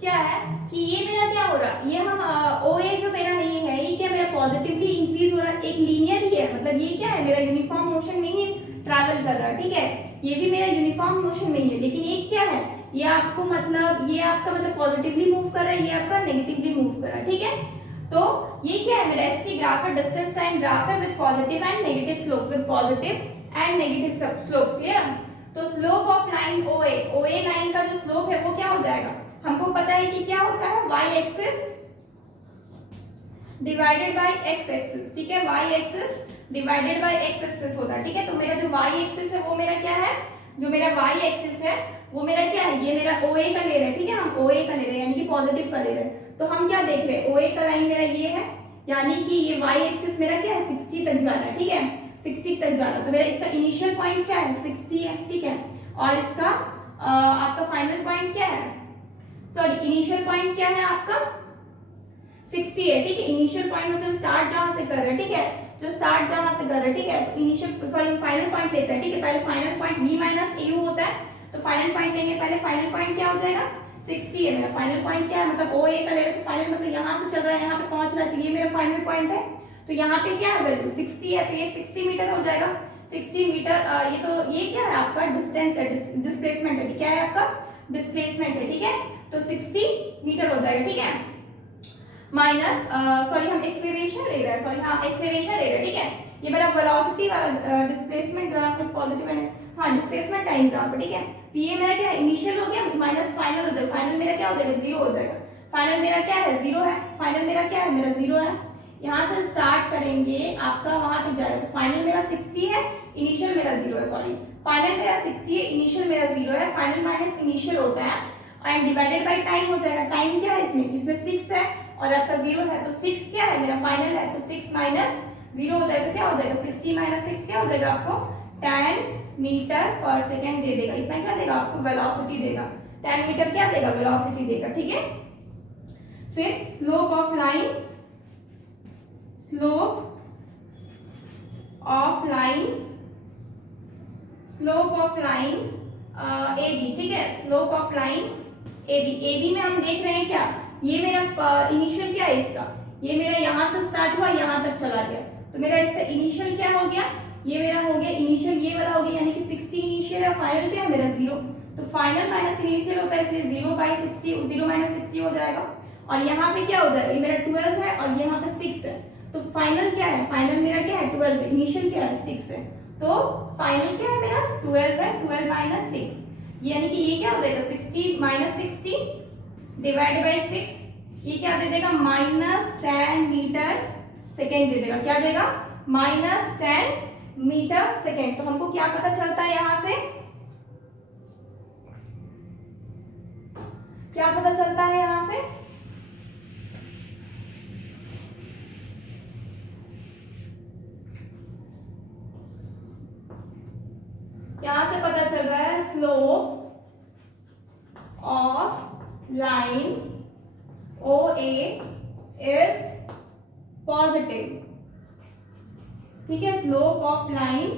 क्या है कि ये मेरा क्या हो रहा है, ये हम OA जो मेरा है ये क्या मेरा पॉजिटिवली इंक्रीज हो रहा है, एक लीनियर ही है, मतलब ये क्या है मेरा यूनिफॉर्म मोशन में ही ट्रैवल कर रहा है, ठीक है। ये भी मेरा यूनिफॉर्म मोशन में ही है, लेकिन एक क्या है, ये आपको मतलब ये आपका मतलब पॉजिटिवली मूव कर रहा है, ये आपका नेगेटिवली मूव कर रहा है, ठीक है। तो ये क्या है मेरा ST ग्राफ है, डिस्टेंस टाइम ग्राफ है with positive and negative slope, with positive and negative slope, clear. तो slope of line OA line का जो स्लोप है वो क्या हो जाएगा, हमको पता है कि क्या होता है y axis divided by x axis, ठीक है, y axis divided by x axis होता है, ठीक है। तो मेरा जो y एक्सिस है वो मेरा क्या है, जो मेरा y एक्सिस है वो मेरा क्या है, ये मेरा OA का ले रहे हैं, ठीक है, हम OA का ले रहे हैं यानी कि पॉजिटिव का ले रहे हैं। तो हम क्या देख रहे हैं, OA का लाइन मेरा ये है, यानी कि ये y एक्सिस मेरा क्या है 60 तक जा रहा है, ठीक है, 60 तक जा रहा है। तो मेरा इसका इनिशियल पॉइंट क्या है 60 है, ठीक है, और इसका आपका फाइनल पॉइंट क्या है, सॉरी इनिशियल पॉइंट क्या है आपका 60 है, ठीक है। इनिशियल पॉइंट मतलब स्टार्ट जहां से कर रहे हैं, ठीक है, जो स्टार्ट जहां से कर रहे हैं, ठीक है। तो इनिशियल सॉरी फाइनल पॉइंट लेते हैं, ठीक है। पहले final point b minus AU होता है, तो फाइनल पॉइंट लेंगे, पहले फाइनल पॉइंट क्या हो जाएगा 60 है मेरा फाइनल पॉइंट, क्या है मतलब OA का ले रहे हैं, तो फाइनल मतलब यहाँ से चल रहा है यहाँ पे पहुंच रहा है, तो ये मेरा फाइनल पॉइंट है। तो यहाँ पे क्या है वैल्यू 60 है, तो ये 60 मीटर हो जाएगा, 60 मीटर। ये तो ये क्या है आपका डिस्टेंस है, डिस्प्लेसमेंट है, क्या है आपका डिस्प्लेसमेंट है, ठीक है। तो 60 मीटर हो जाएगा, ठीक है, माइनस सॉरी हम एक्सेलरेशन ले रहे हैं, सॉरी हाँ एक्सेलरेशन ले रहे हैं, ठीक है। ये मेरा वेलोसिटी वाला डिस्प्लेसमेंट ग्राफ है, पॉजिटिव एंड हाँ डिस्प्लेसमेंट टाइम ग्राफ है, ठीक है। तो ये मेरा क्या है इनिशियल हो गया माइनस फाइनल हो जाएगा, फाइनल मेरा क्या हो जाएगा 0 हो जाएगा, फाइनल मेरा क्या है 0 है, फाइनल मेरा क्या है मेरा 0 है। यहाँ से स्टार्ट करेंगे आपका वहां तक जाएगा, तो फाइनल मेरा 60 है, इनिशियल मेरा 0 है, सॉरी फाइनल मेरा 60 है, इनिशियल मेरा 0 है, फाइनल माइनस इनिशियल होता है एंड डिवाइडेड बाय टाइम हो जाएगा। टाइम क्या है इसमें 6 है और आपका 0 है, तो 6 क्या है मेरा फाइनल है, तो 6 माइनस 0 हो जाएगा, तो क्या हो जाएगा 60 माइनस 6 क्या हो जाएगा आपको 10 मीटर पर सेकेंड दे देगा, इतना क्या देगा आपको वेलोसिटी देगा, 10 मीटर क्या देगा वेलोसिटी देगा, ठीक है। फिर slope of line, slope of line, slope of line A B, ठीक है, slope of line A B. A B में हम देख रहे हैं क्या, ये मेरा इनिशियल क्या है इसका, ये मेरा यहाँ से स्टार्ट हुआ यहाँ तक चला गया, तो मेरा इसका इनिशियल क्या हो गया, ये मेरा हो गया इनिशियल, ये वाला हो गया, यानी कि 60 इनिशियल है, फाइनल क्या है मेरा 0, तो फाइनल माइनस इनिशियल होता है, इसलिए 0/60, 0 - 60 हो जाएगा। और यहाँ पे क्या हो जाएगा, ये मेरा 12 है और यहाँ पे 6 है, तो फाइनल क्या है, फाइनल मेरा क्या है 12 है, इनिशियल क्या है 6 है, तो फाइनल क्या है मेरा 12 है, 12 - 6, यानी कि ये क्या हो जाएगा 60 - 60 डिवाइड बाय 6, ये क्या दे देगा -10 मीटर सेकेंड दे देगा, क्या देगा -10 मीटर सेकेंड। तो हमको क्या पता चलता है यहां से, क्या पता चलता है यहां से, यहां से पता चल रहा है slope of line OA is positive, ठीक है, slope of line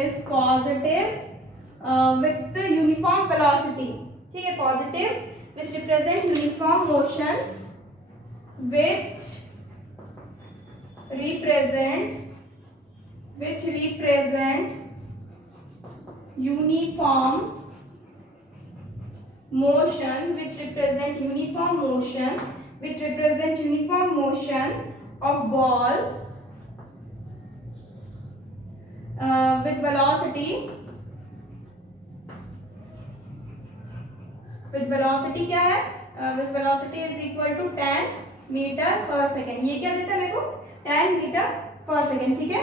is positive with uniform velocity, ठीक है, positive which represent uniform motion, which represent uniform motion, which represent uniform motion of ball with velocity क्या है, with velocity is equal to 10 metre पर second, ये क्या देता है मेरे को 10 मीटर पर सेकेंड, ठीक है।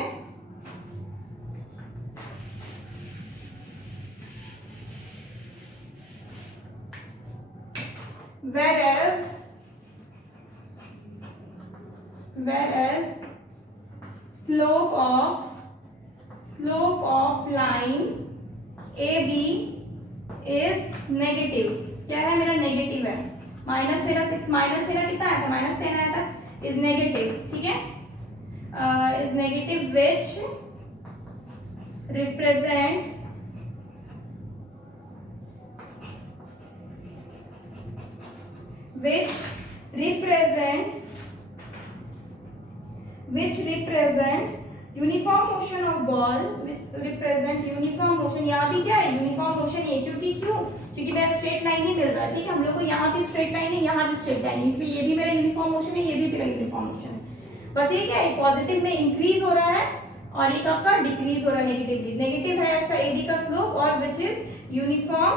whereas slope of line AB is negative, क्या है मेरा नेगेटिव है, माइनस मेरा 6, माइनस मेरा कितना आया था -10 आया था, इज नेगेटिव, ठीक है, is negative which represent uniform motion of ball, which represent uniform motion, यहाँ भी क्या है यूनिफॉर्म मोशन है, क्योंकि मेरा स्ट्रेट लाइन ही मिल रहा है, ठीक है, हम लोग को यहाँ भी स्ट्रेट लाइन है, यहाँ भी स्ट्रेट लाइन है, इसलिए ये भी मेरा यूनिफॉर्म मोशन है, ये भी मेरा यूनिफॉर्म मोशन है, बस ये क्या है पॉजिटिव में इंक्रीज हो रहा है और एक आपका डिक्रीज हो रहा है नेगेटिवली, नेगेटिव है इसका एडी का स्लोप, और which is uniform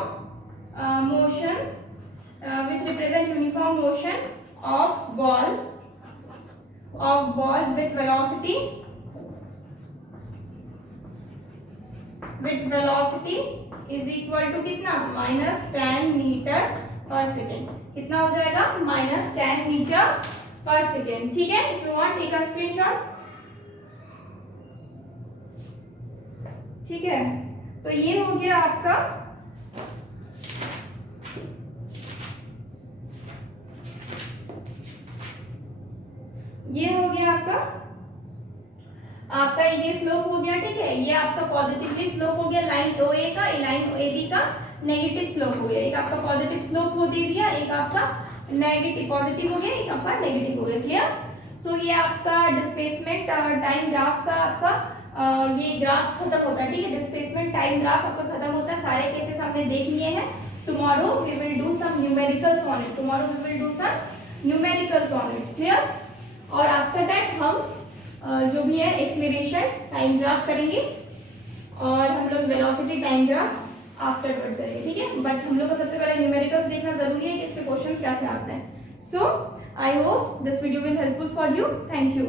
motion, which represent uniform motion of ball with velocity is equal to कितना -10 मीटर पर सेकेंड, कितना हो जाएगा -10 मीटर पर सेकेंड, ठीक है। If you want take a screenshot, ठीक है, तो ये हो गया आपका आपका ये स्लोप हो गया, ठीक है, ये आपका पॉजिटिवली स्लोप हो गया लाइन OA का, लाइन AB का नेगेटिव स्लोप हो गया, एक आपका पॉजिटिव स्लोप हो दे दिया, एक आपका नेगेटिव पॉजिटिव हो गया, एक आपका नेगेटिव हो गया, क्लियर। सो ये आपका डिस्प्लेसमेंट टाइम ग्राफ का आपका ये ग्राफ खत्म होता है, ठीक है, डिस्प्लेसमेंट टाइम ग्राफ आपका खत्म होता है, सारे केसेस हमने देख लिए हैं। Tomorrow we will do some numericals on it, clear. और आफ्टर दैट हम जो भी है एक्सीलरेशन टाइम ग्राफ करेंगे और हम लोग वेलोसिटी टाइम ग्राफ आफ्टरवर्ड करेंगे, ठीक है, बट हम लोग को सबसे पहले न्यूमेरिकल्स देखना जरूरी है कि इसके क्वेश्चंस कैसे आते हैं। So I hope this video will helpful for you, thank you.